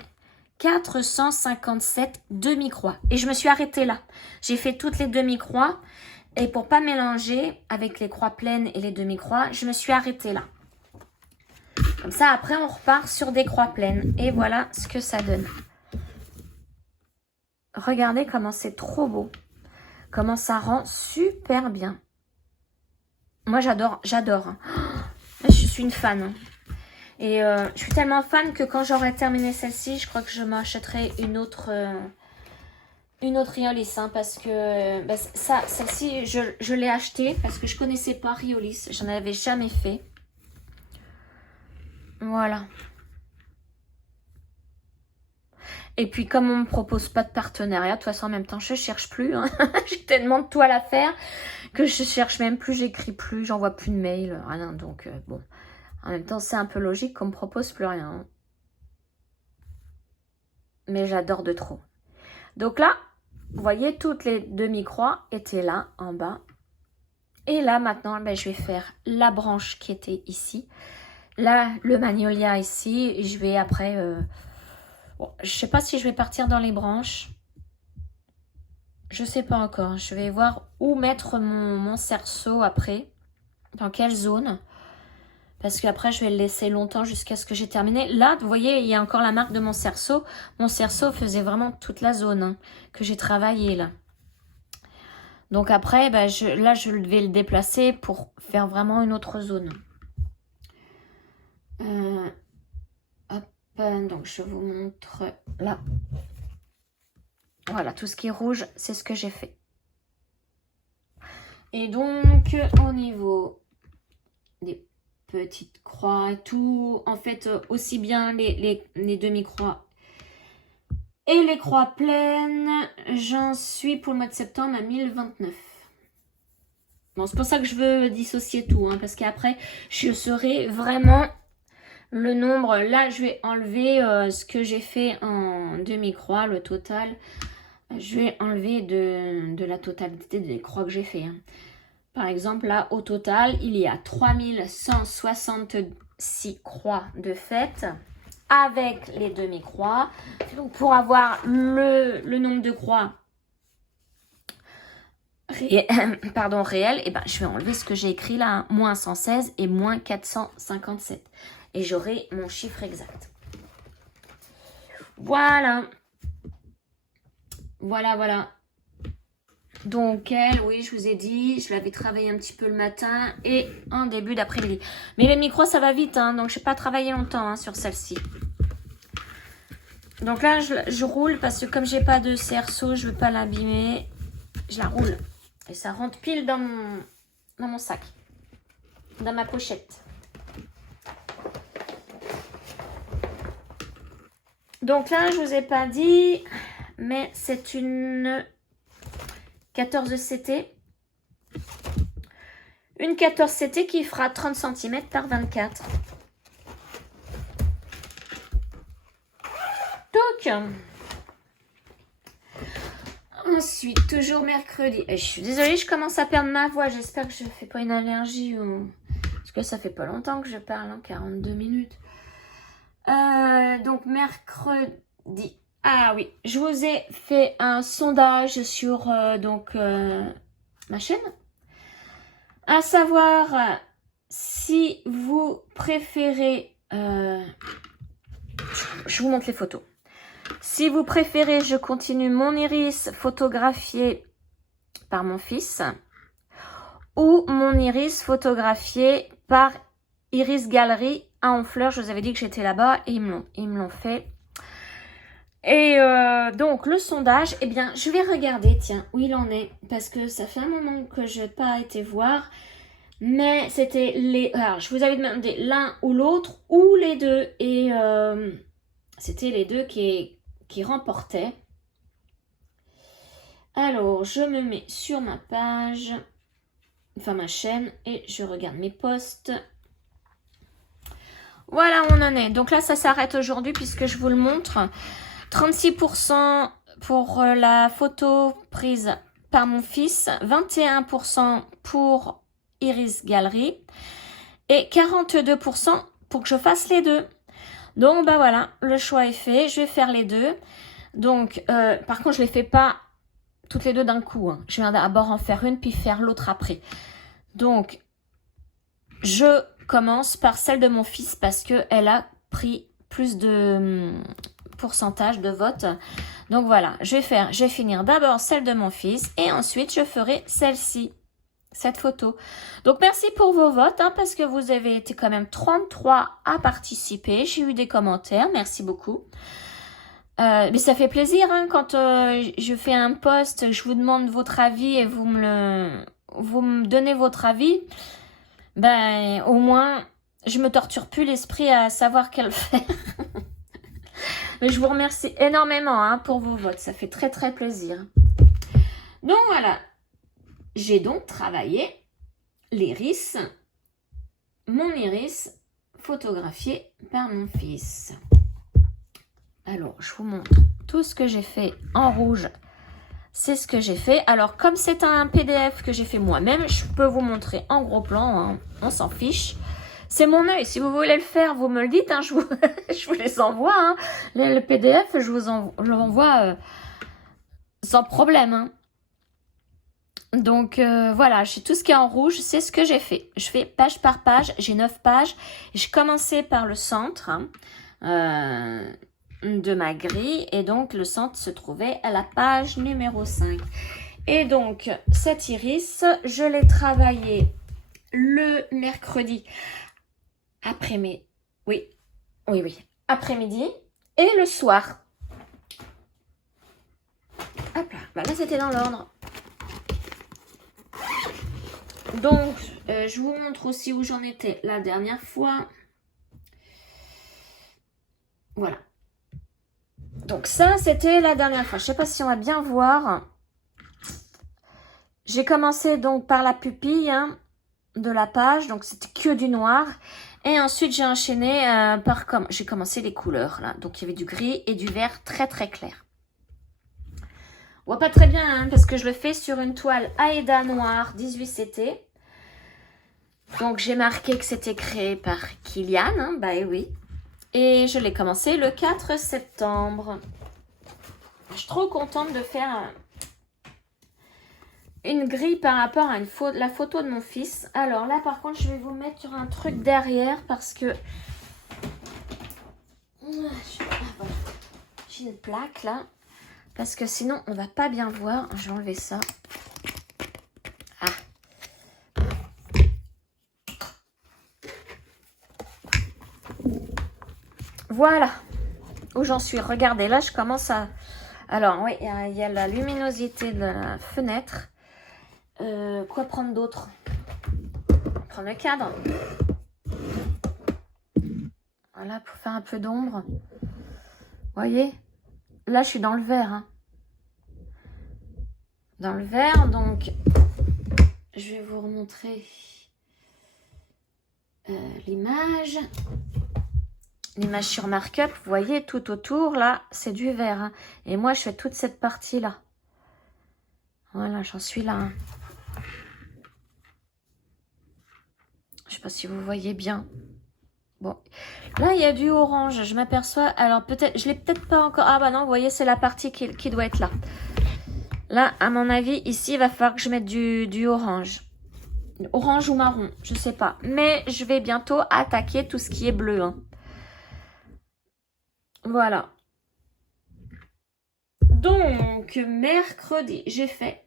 457 demi-croix. Et je me suis arrêtée là. J'ai fait toutes les demi-croix. Et pour pas mélanger avec les croix pleines et les demi-croix, je me suis arrêtée là. Comme ça, après, on repart sur des croix pleines. Et voilà ce que ça donne. Regardez comment c'est trop beau. Comment ça rend super bien. Moi, j'adore. Hein. Je suis une fan. Et je suis tellement fan que quand j'aurai terminé celle-ci, je crois que je m'achèterai une autre Riolis. Hein, parce que celle-ci, je l'ai achetée parce que je connaissais pas Riolis. J'en avais jamais fait. Voilà. Et puis, comme on ne me propose pas de partenariat, de toute façon, en même temps, je ne cherche plus. Hein. J'ai tellement de toiles à faire que je cherche même plus, j'écris plus, j'envoie plus de mails, rien. Donc, bon. En même temps, c'est un peu logique qu'on ne me propose plus rien. Hein. Mais j'adore de trop. Donc là, vous voyez, toutes les demi-croix étaient là, en bas. Et là, maintenant, je vais faire la branche qui était ici. Là, le magnolia ici. Et je vais après... Bon, je sais pas si je vais partir dans les branches. Je sais pas encore. Je vais voir où mettre mon cerceau après. Dans quelle zone. Parce qu'après, je vais le laisser longtemps jusqu'à ce que j'ai terminé. Là, vous voyez, il y a encore la marque de mon cerceau. Mon cerceau faisait vraiment toute la zone hein, que j'ai travaillé là. Donc après, là, je vais le déplacer pour faire vraiment une autre zone. Hop, donc je vous montre là. Voilà, tout ce qui est rouge, c'est ce que j'ai fait. Et donc, au niveau des petites croix et tout, en fait, aussi bien les demi-croix et les croix pleines, j'en suis pour le mois de septembre à 1029. Bon, c'est pour ça que je veux dissocier tout, hein, parce qu'après, je saurai vraiment le nombre. Là, je vais enlever ce que j'ai fait en demi-croix, le total. Je vais enlever de la totalité des croix que j'ai fait. Hein. Par exemple, là, au total, il y a 3166 croix de faites avec les demi-croix. Donc, pour avoir le nombre de croix réel, et ben, je vais enlever ce que j'ai écrit là, hein, moins 116 et moins 457. Et j'aurai mon chiffre exact. Voilà. Voilà. Donc elle, oui, je vous ai dit, je l'avais travaillé un petit peu le matin et en début d'après-midi. Mais les micros, ça va vite, hein, donc je n'ai pas travaillé longtemps hein, sur celle-ci. Donc là, je roule parce que comme j'ai pas de cerceau, je veux pas l'abîmer. Je la roule. Et ça rentre pile dans mon sac. Dans ma pochette. Donc là, je vous ai pas dit, mais c'est une 14 CT. Une 14 CT qui fera 30 cm par 24. Donc, ensuite, toujours mercredi. Et je suis désolée, je commence à perdre ma voix. J'espère que je ne fais pas une allergie. Parce que ça fait pas longtemps que je parle, hein, 42 minutes. Donc, mercredi. Ah oui, je vous ai fait un sondage sur ma chaîne. À savoir si vous préférez... je vous montre les photos. Si vous préférez, je continue mon iris photographié par mon fils ou mon iris photographié par Iris Galerie à Honfleur. Je vous avais dit que j'étais là-bas et ils me l'ont fait. Et donc, le sondage, eh bien, je vais regarder, tiens, où il en est. Parce que ça fait un moment que je n'ai pas été voir. Mais c'était les... Alors, je vous avais demandé l'un ou l'autre, ou les deux. Et c'était les deux qui remportaient. Alors, je me mets sur ma page, enfin ma chaîne, et je regarde mes posts. Voilà où on en est. Donc là, ça s'arrête aujourd'hui puisque je vous le montre. 36% pour la photo prise par mon fils, 21% pour Iris Galerie et 42% pour que je fasse les deux. Donc, bah voilà, le choix est fait. Je vais faire les deux. Donc, par contre, je ne les fais pas toutes les deux d'un coup. Hein. Je vais d'abord en faire une, puis faire l'autre après. Donc, je commence par celle de mon fils parce qu'elle a pris plus de pourcentage de vote. Donc, voilà, je vais finir d'abord celle de mon fils et ensuite, je ferai celle-ci. Cette photo. Donc, merci pour vos votes, hein, parce que vous avez été quand même 33 à participer. J'ai eu des commentaires. Merci beaucoup. Mais ça fait plaisir, hein, quand je fais un post, je vous demande votre avis et vous me donnez votre avis. Ben, au moins, je me torture plus l'esprit à savoir quel faire. Mais je vous remercie énormément, hein, pour vos votes. Ça fait très, très plaisir. Donc, voilà. J'ai donc travaillé l'iris, mon iris photographié par mon fils. Alors, je vous montre tout ce que j'ai fait en rouge. C'est ce que j'ai fait. Alors, comme c'est un PDF que j'ai fait moi-même, je peux vous montrer en gros plan. Hein, on s'en fiche. C'est mon œil. Si vous voulez le faire, vous me le dites. Hein, je vous les envoie. Hein. Le PDF, je vous l'envoie sans problème. Hein. Donc, voilà, j'ai tout ce qui est en rouge, c'est ce que j'ai fait. Je fais page par page, j'ai 9 pages. Je commençais par le centre de ma grille. Et donc, le centre se trouvait à la page numéro 5. Et donc, cet iris, je l'ai travaillé le mercredi après mes Oui, oui, oui. Après-midi et le soir. Hop là, bah là c'était dans l'ordre. Donc, je vous montre aussi où j'en étais la dernière fois. Voilà. Donc ça, c'était la dernière fois. Je sais pas si on va bien voir. J'ai commencé donc par la pupille de la page. Donc c'était que du noir. Et ensuite, j'ai enchaîné par comme j'ai commencé les couleurs là. Donc il y avait du gris et du vert très très clair. On voit pas très bien hein, parce que je le fais sur une toile Aida noire 18CT. Donc j'ai marqué que c'était créé par Kilian, hein, bah oui. Et je l'ai commencé le 4 septembre. Je suis trop contente de faire une grille par rapport à la photo de mon fils. Alors là par contre je vais vous mettre sur un truc derrière parce que j'ai une plaque là. Parce que sinon on va pas bien voir. Je vais enlever ça. Voilà où j'en suis. Regardez, là, je commence à... Alors, oui, il y a la luminosité de la fenêtre. Quoi prendre d'autre? Prendre le cadre. Voilà, pour faire un peu d'ombre. Vous voyez? Là, je suis dans le vert. Hein. Dans le vert, donc... Je vais vous remontrer l'image. L'image sur markup, vous voyez, tout autour, là, c'est du vert. Hein. Et moi, je fais toute cette partie-là. Voilà, j'en suis là. Hein. Je sais pas si vous voyez bien. Bon, là, il y a du orange, je m'aperçois. Alors, peut-être, je l'ai peut-être pas encore... Ah bah non, vous voyez, c'est la partie qui doit être là. Là, à mon avis, ici, il va falloir que je mette du orange. Orange ou marron, je sais pas. Mais je vais bientôt attaquer tout ce qui est bleu. Hein. Voilà. Donc, mercredi, j'ai fait.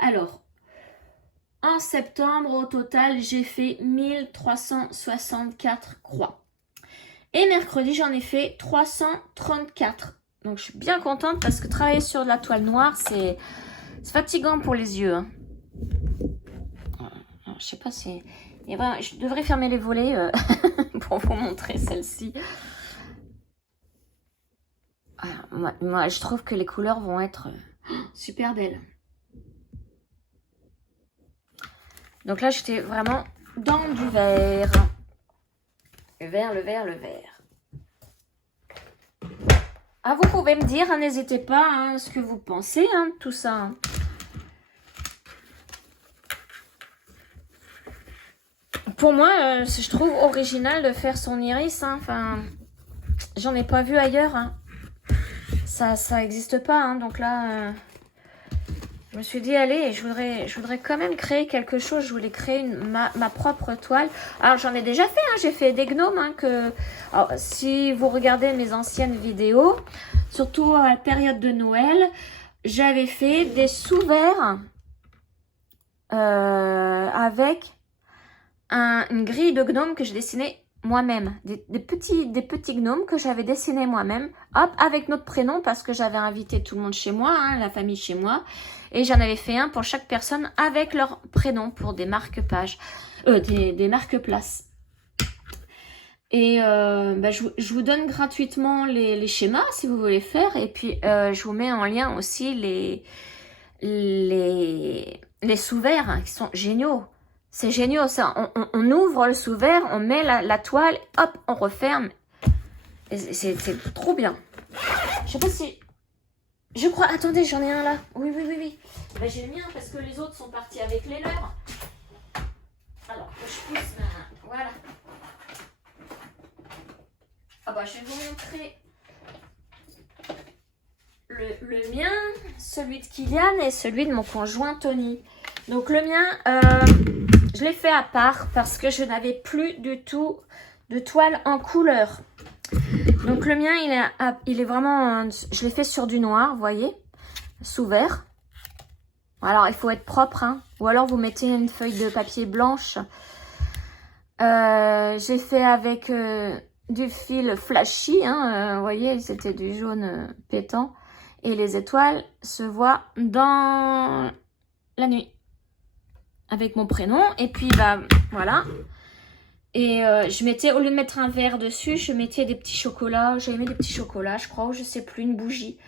Alors, en septembre, au total, j'ai fait 1364 croix. Et mercredi, j'en ai fait 334. Donc, je suis bien contente parce que travailler sur de la toile noire, c'est fatigant pour les yeux. Hein. Alors, je sais pas si... Et ben, je devrais fermer les volets pour vous montrer celle-ci. Moi, je trouve que les couleurs vont être super belles. Donc là, j'étais vraiment dans du vert. Le vert, le vert, le vert. Ah, vous pouvez me dire, hein, n'hésitez pas, hein, ce que vous pensez, hein, de tout ça. Hein. Pour moi, je trouve original de faire son iris. Hein, enfin, j'en ai pas vu ailleurs. Hein. Ça existe pas. Hein, donc là, je me suis dit, allez, je voudrais quand même créer quelque chose. Je voulais créer ma propre toile. Alors, j'en ai déjà fait. Hein, j'ai fait des gnomes. Hein, alors, si vous regardez mes anciennes vidéos, surtout à la période de Noël, j'avais fait des sous-verts avec une grille de gnomes que j'ai dessinée moi-même. Des petits gnomes que j'avais dessinés moi-même. Hop, avec notre prénom parce que j'avais invité tout le monde chez moi, hein, la famille chez moi. Et j'en avais fait un pour chaque personne avec leur prénom pour des marque-pages, des marque-places. Et je vous donne gratuitement les schémas si vous voulez faire. Et puis, je vous mets en lien aussi les sous-verts hein, qui sont géniaux. C'est génial ça. On ouvre le sous-vert, on met la toile, hop, on referme. C'est trop bien. Je sais pas si... Je crois... Attendez, j'en ai un là. Oui. Ben, j'ai le mien parce que les autres sont partis avec les leurs. Alors, que je pousse ma... Voilà. Ah bah, je vais vous montrer le mien, celui de Kilian et celui de mon conjoint Tony. Donc le mien, je l'ai fait à part parce que je n'avais plus du tout de toile en couleur. Donc le mien, il est vraiment, je l'ai fait sur du noir, vous voyez, sous vert. Alors il faut être propre, hein, ou alors vous mettez une feuille de papier blanche J'ai fait avec du fil flashy, hein, vous voyez, c'était du jaune pétant. Et les étoiles se voient dans la nuit. Avec mon prénom. Et puis, bah, voilà. Et je mettais, au lieu de mettre un verre dessus, je mettais des petits chocolats. J'avais mis des petits chocolats, je crois, ou je sais plus, une bougie.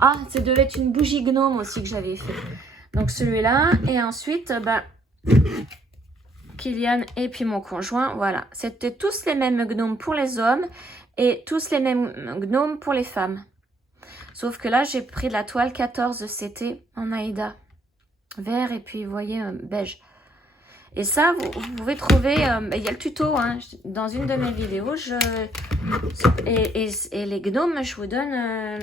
Ah, ça devait être une bougie gnome aussi que j'avais fait. Donc celui-là. Et ensuite, bah, Kylian et puis mon conjoint, voilà. C'était tous les mêmes gnomes pour les hommes et tous les mêmes gnomes pour les femmes. Sauf que là, j'ai pris de la toile 14 CT en Aïda. Vert et puis, vous voyez, beige. Et ça, vous pouvez trouver, il y a le tuto, hein, dans une de mes vidéos. Et les gnomes, je vous donne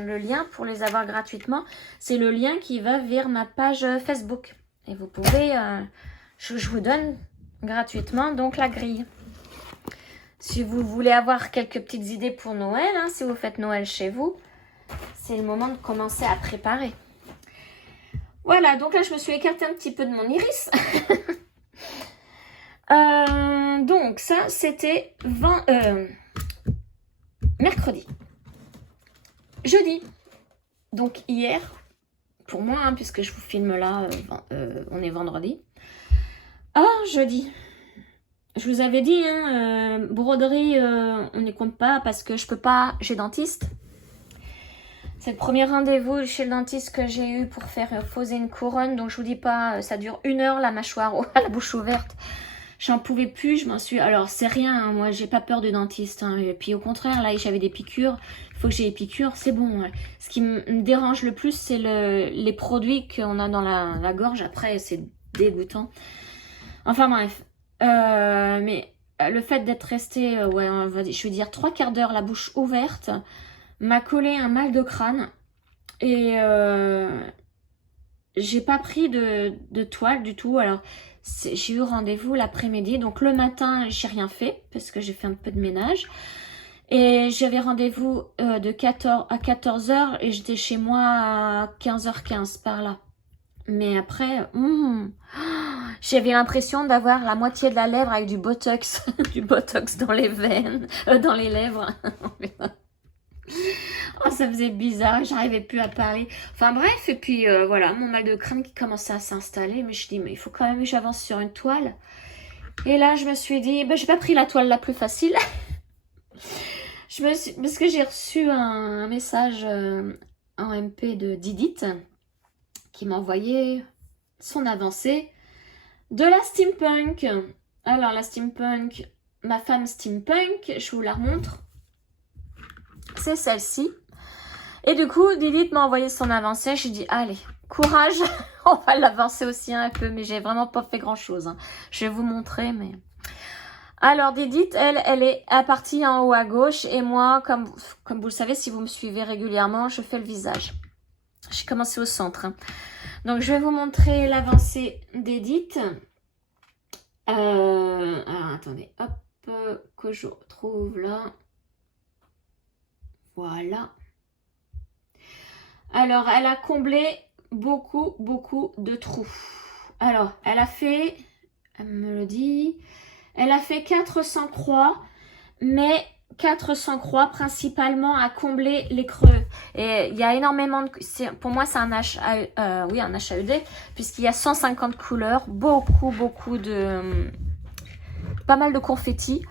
le lien pour les avoir gratuitement. C'est le lien qui va vers ma page Facebook. Et vous pouvez, je vous donne gratuitement donc la grille. Si vous voulez avoir quelques petites idées pour Noël, hein, si vous faites Noël chez vous, c'est le moment de commencer à préparer. Voilà, donc là je me suis écartée un petit peu de mon iris. Donc ça c'était mercredi. Jeudi, donc hier, pour moi, hein, puisque je vous filme là, on est vendredi. Jeudi. Je vous avais dit, hein, broderie, on n'y compte pas parce que je peux pas, j'ai dentiste. C'est le premier rendez-vous chez le dentiste que j'ai eu pour faire poser une couronne. Donc je vous dis pas, ça dure 1 heure la mâchoire à la bouche ouverte. J'en pouvais plus, je m'en suis... Alors c'est rien, hein, moi j'ai pas peur du dentiste. Hein, et puis au contraire, là j'avais des piqûres. Il faut que j'ai des piqûres, c'est bon. Ouais. Ce qui me dérange le plus, c'est les produits qu'on a dans la gorge. Après, c'est dégoûtant. Enfin bref. Mais le fait d'être resté, ouais, je vais dire 3/4 d'heure la bouche ouverte, m'a collé un mal de crâne. Et j'ai pas pris de toile du tout. Alors, j'ai eu rendez-vous l'après-midi. Donc, le matin, j'ai rien fait parce que j'ai fait un peu de ménage. Et j'avais rendez-vous de 14 à 14h et j'étais chez moi à 15h15 par là. Mais après, j'avais l'impression d'avoir la moitié de la lèvre avec du botox, du botox dans les veines, dans les lèvres. Oh, ça faisait bizarre, j'arrivais plus à parler. Enfin bref, et puis voilà, mon mal de crâne qui commençait à s'installer. Mais je dis, mais il faut quand même que j'avance sur une toile. Et là, je me suis dit, ben, j'ai pas pris la toile la plus facile. Parce que j'ai reçu un message en MP de Didit qui m'a envoyé son avancée de la steampunk. Alors la steampunk, ma femme steampunk, je vous la remontre. C'est celle-ci. Et du coup, Didit m'a envoyé son avancée. J'ai dit, allez, courage, on va l'avancer aussi un peu. Mais j'ai vraiment pas fait grand-chose. Hein. Je vais vous montrer, mais... Alors Didit, elle est partie en haut à gauche. Et moi, comme vous le savez, si vous me suivez régulièrement, je fais le visage. J'ai commencé au centre. Hein. Donc, je vais vous montrer l'avancée d'Edith. Alors, attendez, hop, que je retrouve là. Voilà. Alors, elle a comblé beaucoup de trous. Alors, elle a fait, elle me le dit, elle a fait 400 croix, mais 400 croix principalement à combler les creux. Et il y a énormément de... Pour moi, c'est un oui, un HAED, puisqu'il y a 150 couleurs, beaucoup de... Pas mal de confettis.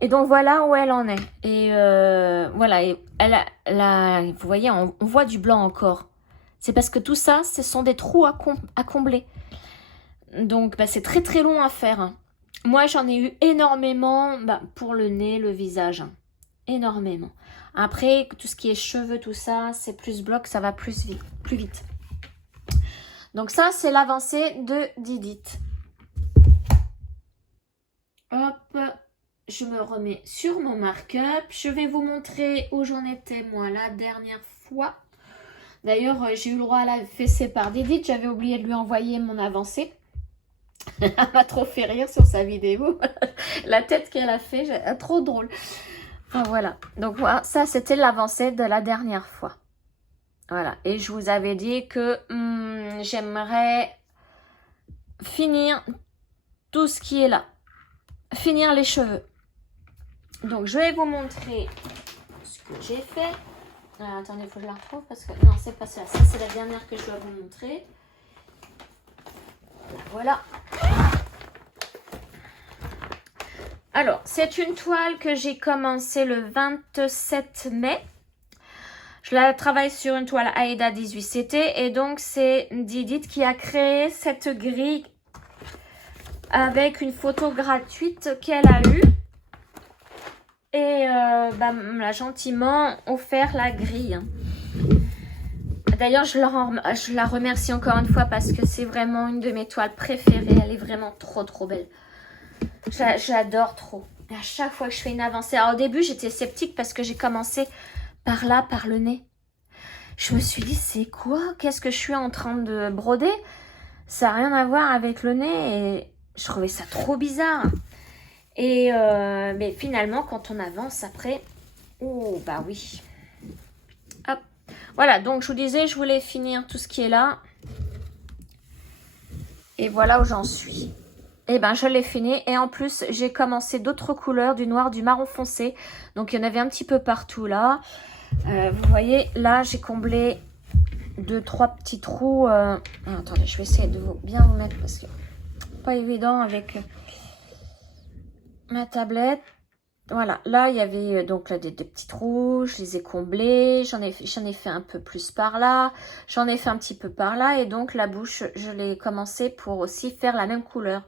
Et donc, voilà où elle en est. Et voilà, et vous voyez, on voit du blanc encore. C'est parce que tout ça, ce sont des trous à combler. Donc, bah, c'est très long à faire. Hein. Moi, j'en ai eu énormément pour le nez, le visage. Hein. Énormément. Après, tout ce qui est cheveux, tout ça, c'est plus bloc, ça va plus vite. Donc ça, c'est l'avancée de Didit. Hop, je me remets sur mon mark-up. Je vais vous montrer où j'en étais, moi, la dernière fois. D'ailleurs, j'ai eu le droit à la fessée par Didit. J'avais oublié de lui envoyer mon avancée. Elle m'a trop fait rire sur sa vidéo. La tête qu'elle a fait, trop drôle. Enfin, voilà. Donc, voilà, ça, c'était l'avancée de la dernière fois. Voilà. Et je vous avais dit que j'aimerais finir tout ce qui est là. finir les cheveux. Donc je vais vous montrer ce que j'ai fait. Attendez, il faut que je la retrouve parce que non, c'est pas ça. Ça, c'est la dernière que je dois vous montrer. Voilà. Alors, c'est une toile que j'ai commencé le 27 mai. Je la travaille sur une toile Aida 18CT et donc c'est Didit qui a créé cette grille avec une photo gratuite qu'elle a eue. Et me l'a gentiment offert la grille. D'ailleurs, je la remercie encore une fois parce que c'est vraiment une de mes toiles préférées. Elle est vraiment trop belle. J'adore trop. Et à chaque fois que je fais une avancée. Alors au début, j'étais sceptique parce que j'ai commencé par là, par le nez. Je me suis dit, c'est quoi? Qu'est-ce que je suis en train de broder? Ça n'a rien à voir avec le nez. Et je trouvais ça trop bizarre. Et mais finalement, quand on avance après, oh bah oui. Hop. Voilà, donc je vous disais, je voulais finir tout ce qui est là. Et voilà où j'en suis. Et ben je l'ai fini. Et en plus, j'ai commencé d'autres couleurs, du noir, du marron foncé. Donc il y en avait un petit peu partout là. Vous voyez, là j'ai comblé 2-3 petits trous. Attendez, je vais essayer de bien vous mettre parce que pas évident avec ma tablette. Voilà, là il y avait donc là des petits trous, je les ai comblés, j'en ai fait un peu plus par là, j'en ai fait un petit peu par là et donc la bouche je l'ai commencé pour aussi faire la même couleur.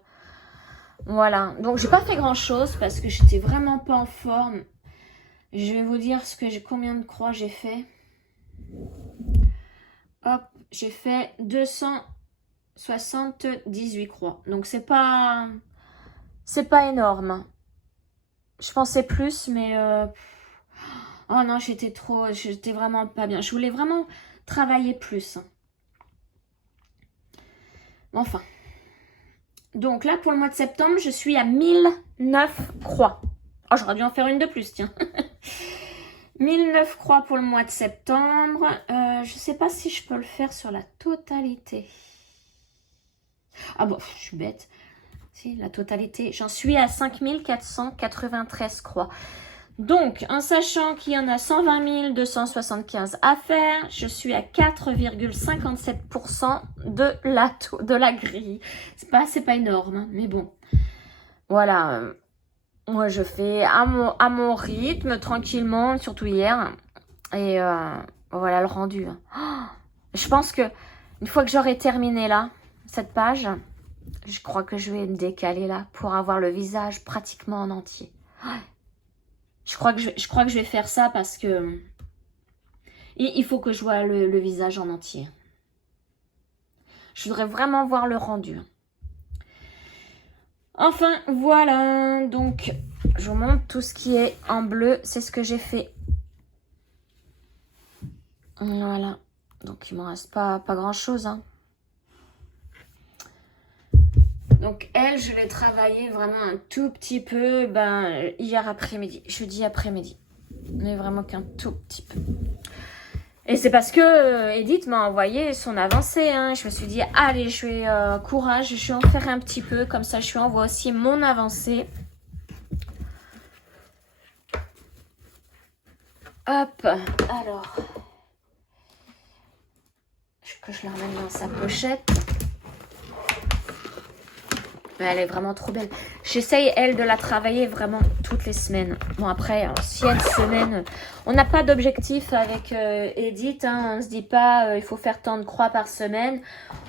Voilà, donc j'ai pas fait grand chose parce que j'étais vraiment pas en forme. Je vais vous dire combien de croix j'ai fait. Hop, j'ai fait 278 croix, donc c'est pas énorme. Je pensais plus, mais oh non, j'étais vraiment pas bien. Je voulais vraiment travailler plus. Enfin. Donc là, pour le mois de septembre, je suis à 1009 croix. Oh, j'aurais dû en faire une de plus, tiens. 1009 croix pour le mois de septembre. Je sais pas si je peux le faire sur la totalité. Ah bon, je suis bête. Si, la totalité. J'en suis à 5493 croix. Donc, en sachant qu'il y en a 120 275 à faire, je suis à 4,57% de la grille. C'est pas énorme, hein, mais bon. Voilà. Moi, je fais à mon rythme, tranquillement, surtout hier. Et voilà le rendu. Oh, je pense que une fois que j'aurai terminé là, cette page, je crois que je vais me décaler là pour avoir le visage pratiquement en entier. Je crois que je vais faire ça parce que il faut que je vois le visage en entier. Je voudrais vraiment voir le rendu. Enfin, voilà. Donc, je vous montre tout ce qui est en bleu. C'est ce que j'ai fait. Voilà. Donc, il ne me reste pas grand-chose. Hein. Donc, elle, je l'ai travaillée vraiment un tout petit peu hier après-midi. Jeudi après-midi. Mais vraiment qu'un tout petit peu. Et c'est parce que Edith m'a envoyé son avancée. Hein. Je me suis dit, allez, je vais courage, je vais en faire un petit peu. Comme ça, je lui envoie aussi mon avancée. Hop, alors. Que je la remette dans sa pochette. Mais elle est vraiment trop belle. J'essaye, elle, de la travailler vraiment toutes les semaines. Bon, après, si il y a une semaine... On n'a pas d'objectif avec Edith. Hein, on ne se dit pas, il faut faire tant de croix par semaine.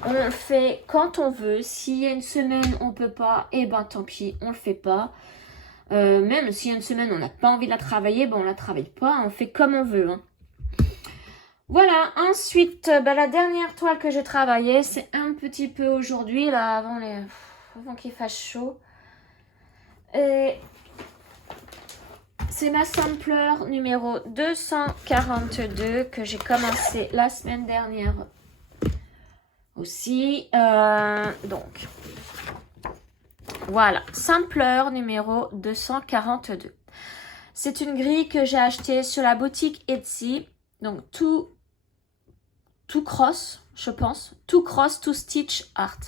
On le fait quand on veut. S'il y a une semaine, on ne peut pas, eh ben tant pis, on ne le fait pas. Même s'il y a une semaine, on n'a pas envie de la travailler, ben on ne la travaille pas. On fait comme on veut. Hein. Voilà, ensuite, la dernière toile que j'ai travaillée, c'est un petit peu aujourd'hui, là, avant qu'il fasse chaud. Et c'est ma sampler numéro 242 que j'ai commencé la semaine dernière aussi. Donc, voilà, sampler numéro 242. C'est une grille que j'ai achetée sur la boutique Etsy. Donc, tout cross, je pense. Tout cross, tout stitch art.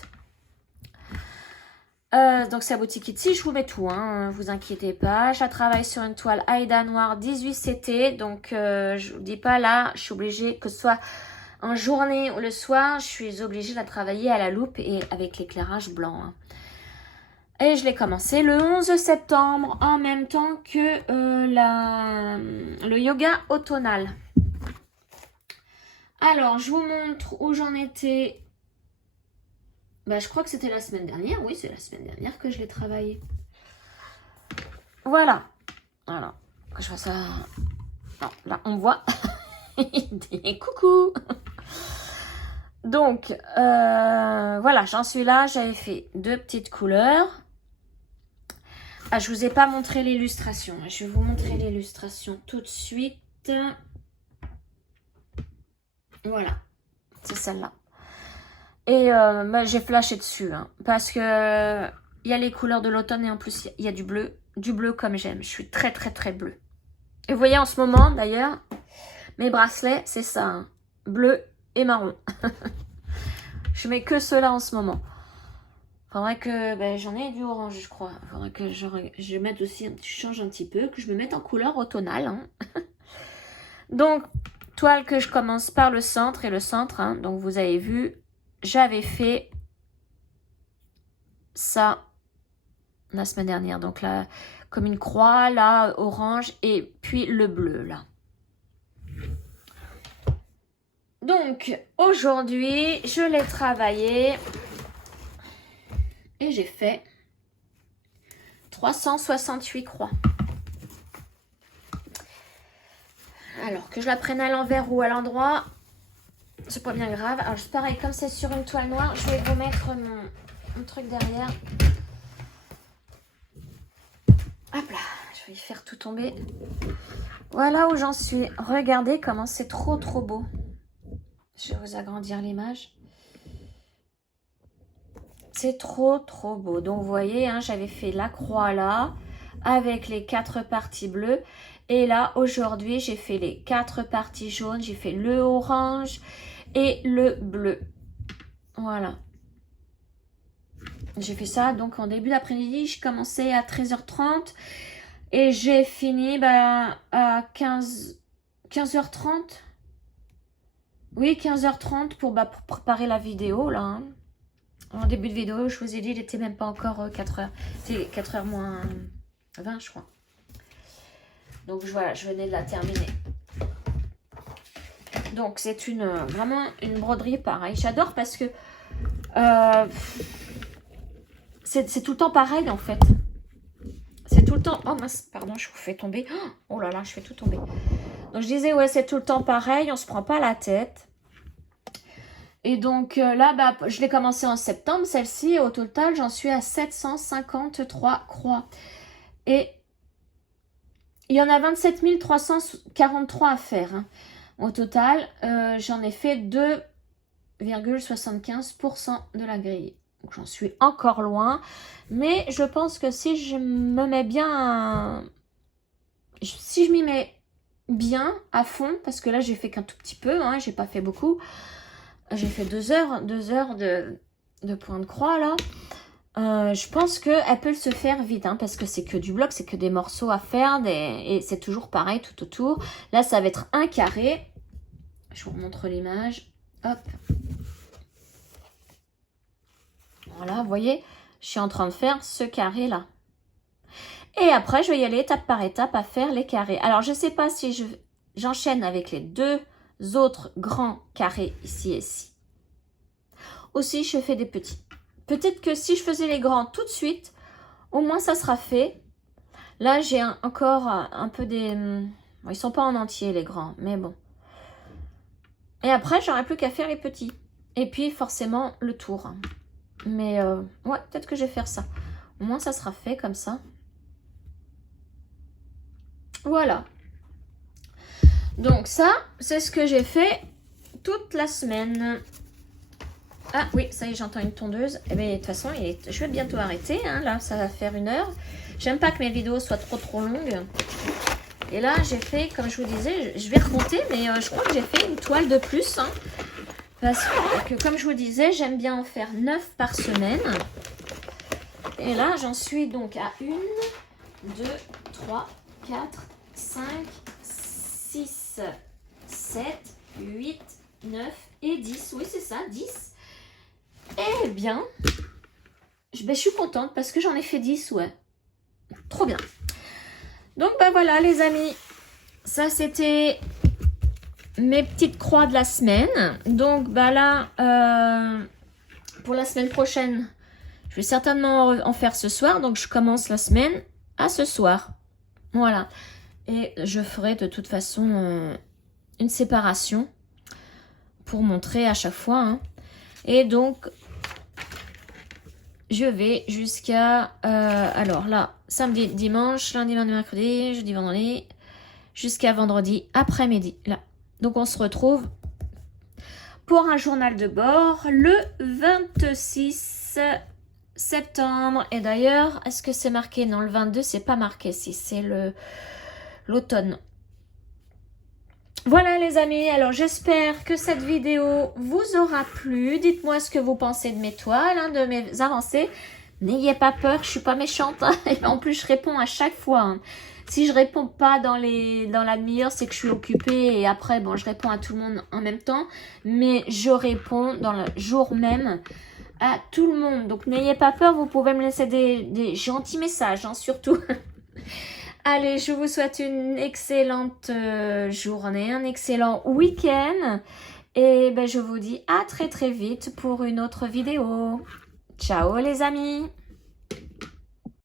Donc c'est la boutique Etsy, je vous mets tout, hein, vous inquiétez pas. Je travaille sur une toile Aïda Noir 18CT, donc je vous dis pas là, je suis obligée, que ce soit en journée ou le soir, je suis obligée de la travailler à la loupe et avec l'éclairage blanc. Hein. Et je l'ai commencé le 11 septembre, en même temps que le yoga automnal. Alors, je vous montre où j'en étais. Bah, je crois que c'était la semaine dernière. Oui, c'est la semaine dernière que je l'ai travaillé. Voilà. Voilà. Je vois ça. Non, là, on voit. Il dit coucou. Donc, voilà, j'en suis là. J'avais fait 2 petites couleurs. Ah, je vous ai pas montré l'illustration. Je vais vous montrer l'illustration tout de suite. Voilà. C'est celle-là. Et bah, j'ai flashé dessus, hein, parce que il y a les couleurs de l'automne et en plus il y a du bleu comme j'aime. Je suis très très très bleu. Et vous voyez en ce moment d'ailleurs, mes bracelets, c'est ça, hein, bleu et marron. Je mets que cela en ce moment. Faudrait que, ben, j'en ai du orange je crois. Faudrait que je mette aussi, je change un petit peu, que je me mette en couleur automnale. Hein. Donc, toile que je commence par le centre et le centre, hein, donc vous avez vu. J'avais fait ça la semaine dernière. Donc là, comme une croix, là, orange, et puis le bleu, là. Donc, aujourd'hui, je l'ai travaillé. Et j'ai fait 368 croix. Alors, que je la prenne à l'envers ou à l'endroit... C'est pas bien grave. Alors, c'est pareil, comme c'est sur une toile noire, je vais vous mettre mon truc derrière. Hop là, je vais y faire tout tomber. Voilà où j'en suis. Regardez comment c'est trop beau. Je vais vous agrandir l'image. C'est trop beau. Donc, vous voyez, hein, j'avais fait la croix là, avec les 4 parties bleues. Et là, aujourd'hui, j'ai fait les 4 parties jaunes. J'ai fait le orange et le bleu. Voilà. J'ai fait ça donc en début d'après-midi. Je commençais à 13h30 et j'ai fini à 15h30. Oui, 15h30 pour préparer la vidéo là. Hein. En début de vidéo, je vous ai dit, il n'était même pas encore 4h. C'était 4h moins 20, je crois. Donc voilà, je venais de la terminer. Donc c'est vraiment une broderie pareil. J'adore parce que c'est tout le temps pareil en fait. C'est tout le temps... Oh mince, pardon, je vous fais tomber. Oh là là, je fais tout tomber. Donc je disais, ouais, c'est tout le temps pareil. On se prend pas la tête. Et donc là, je l'ai commencé en septembre. Celle-ci, au total, j'en suis à 753 croix. Et il y en a 27 343 à faire. Hein. Au total, j'en ai fait 2,75% de la grille. Donc j'en suis encore loin. Mais je pense que si je me mets bien... Si je m'y mets bien à fond, parce que là j'ai fait qu'un tout petit peu, hein, j'ai pas fait beaucoup. J'ai fait 2 heures de point de croix là. Je pense qu'elle peut se faire vite, hein, parce que c'est que du bloc, c'est que des morceaux à faire, et c'est toujours pareil tout autour. Là, ça va être un carré. Je vous remontre l'image. Hop. Voilà, vous voyez, je suis en train de faire ce carré-là. Et après, je vais y aller étape par étape à faire les carrés. Alors, je ne sais pas si j'enchaîne avec les 2 autres grands carrés ici et ici. Aussi, je fais des petits. Peut-être que si je faisais les grands tout de suite, au moins ça sera fait. Là, j'ai encore un peu des... Ils sont pas en entier, les grands, mais bon. Et après, j'aurai plus qu'à faire les petits. Et puis, forcément, le tour. Mais, ouais, peut-être que je vais faire ça. Au moins, ça sera fait comme ça. Voilà. Donc, ça, c'est ce que j'ai fait toute la semaine. Ah oui, ça y est, j'entends une tondeuse. Eh bien, de toute façon, je vais bientôt arrêter. Hein. Là, ça va faire 1 heure. J'aime pas que mes vidéos soient trop longues. Et là, j'ai fait, comme je vous disais, je vais recompter, mais je crois que j'ai fait une toile de plus. Hein, parce que, comme je vous disais, j'aime bien en faire 9 par semaine. Et là, j'en suis donc à 1, 2, 3, 4, 5, 6, 7, 8, 9 et 10. Oui, c'est ça, 10. Eh bien, je suis contente parce que j'en ai fait 10, ouais. Trop bien. Donc, bah voilà, les amis. Ça, c'était mes petites croix de la semaine. Donc, bah là, pour la semaine prochaine, je vais certainement en faire ce soir. Donc, je commence la semaine à ce soir. Voilà. Et je ferai de toute façon une séparation pour montrer à chaque fois. Hein. Et donc, je vais jusqu'à... alors là, samedi, dimanche, lundi, mardi, mercredi, jeudi, vendredi, jusqu'à vendredi après-midi. Là. Donc, on se retrouve pour un journal de bord le 26 septembre. Et d'ailleurs, est-ce que c'est marqué? Non, le 22, c'est pas marqué. Si, c'est l'automne. Voilà les amis, alors j'espère que cette vidéo vous aura plu. Dites-moi ce que vous pensez de mes toiles, hein, de mes avancées. N'ayez pas peur, je suis pas méchante. Hein. Et en plus, je réponds à chaque fois. Hein. Si je réponds pas dans la demi-heure, c'est que je suis occupée. Et après, bon, je réponds à tout le monde en même temps. Mais je réponds dans le jour même à tout le monde. Donc n'ayez pas peur, vous pouvez me laisser des gentils messages, hein, surtout. Allez, je vous souhaite une excellente journée, un excellent week-end. Et ben, je vous dis à très très vite pour une autre vidéo. Ciao les amis!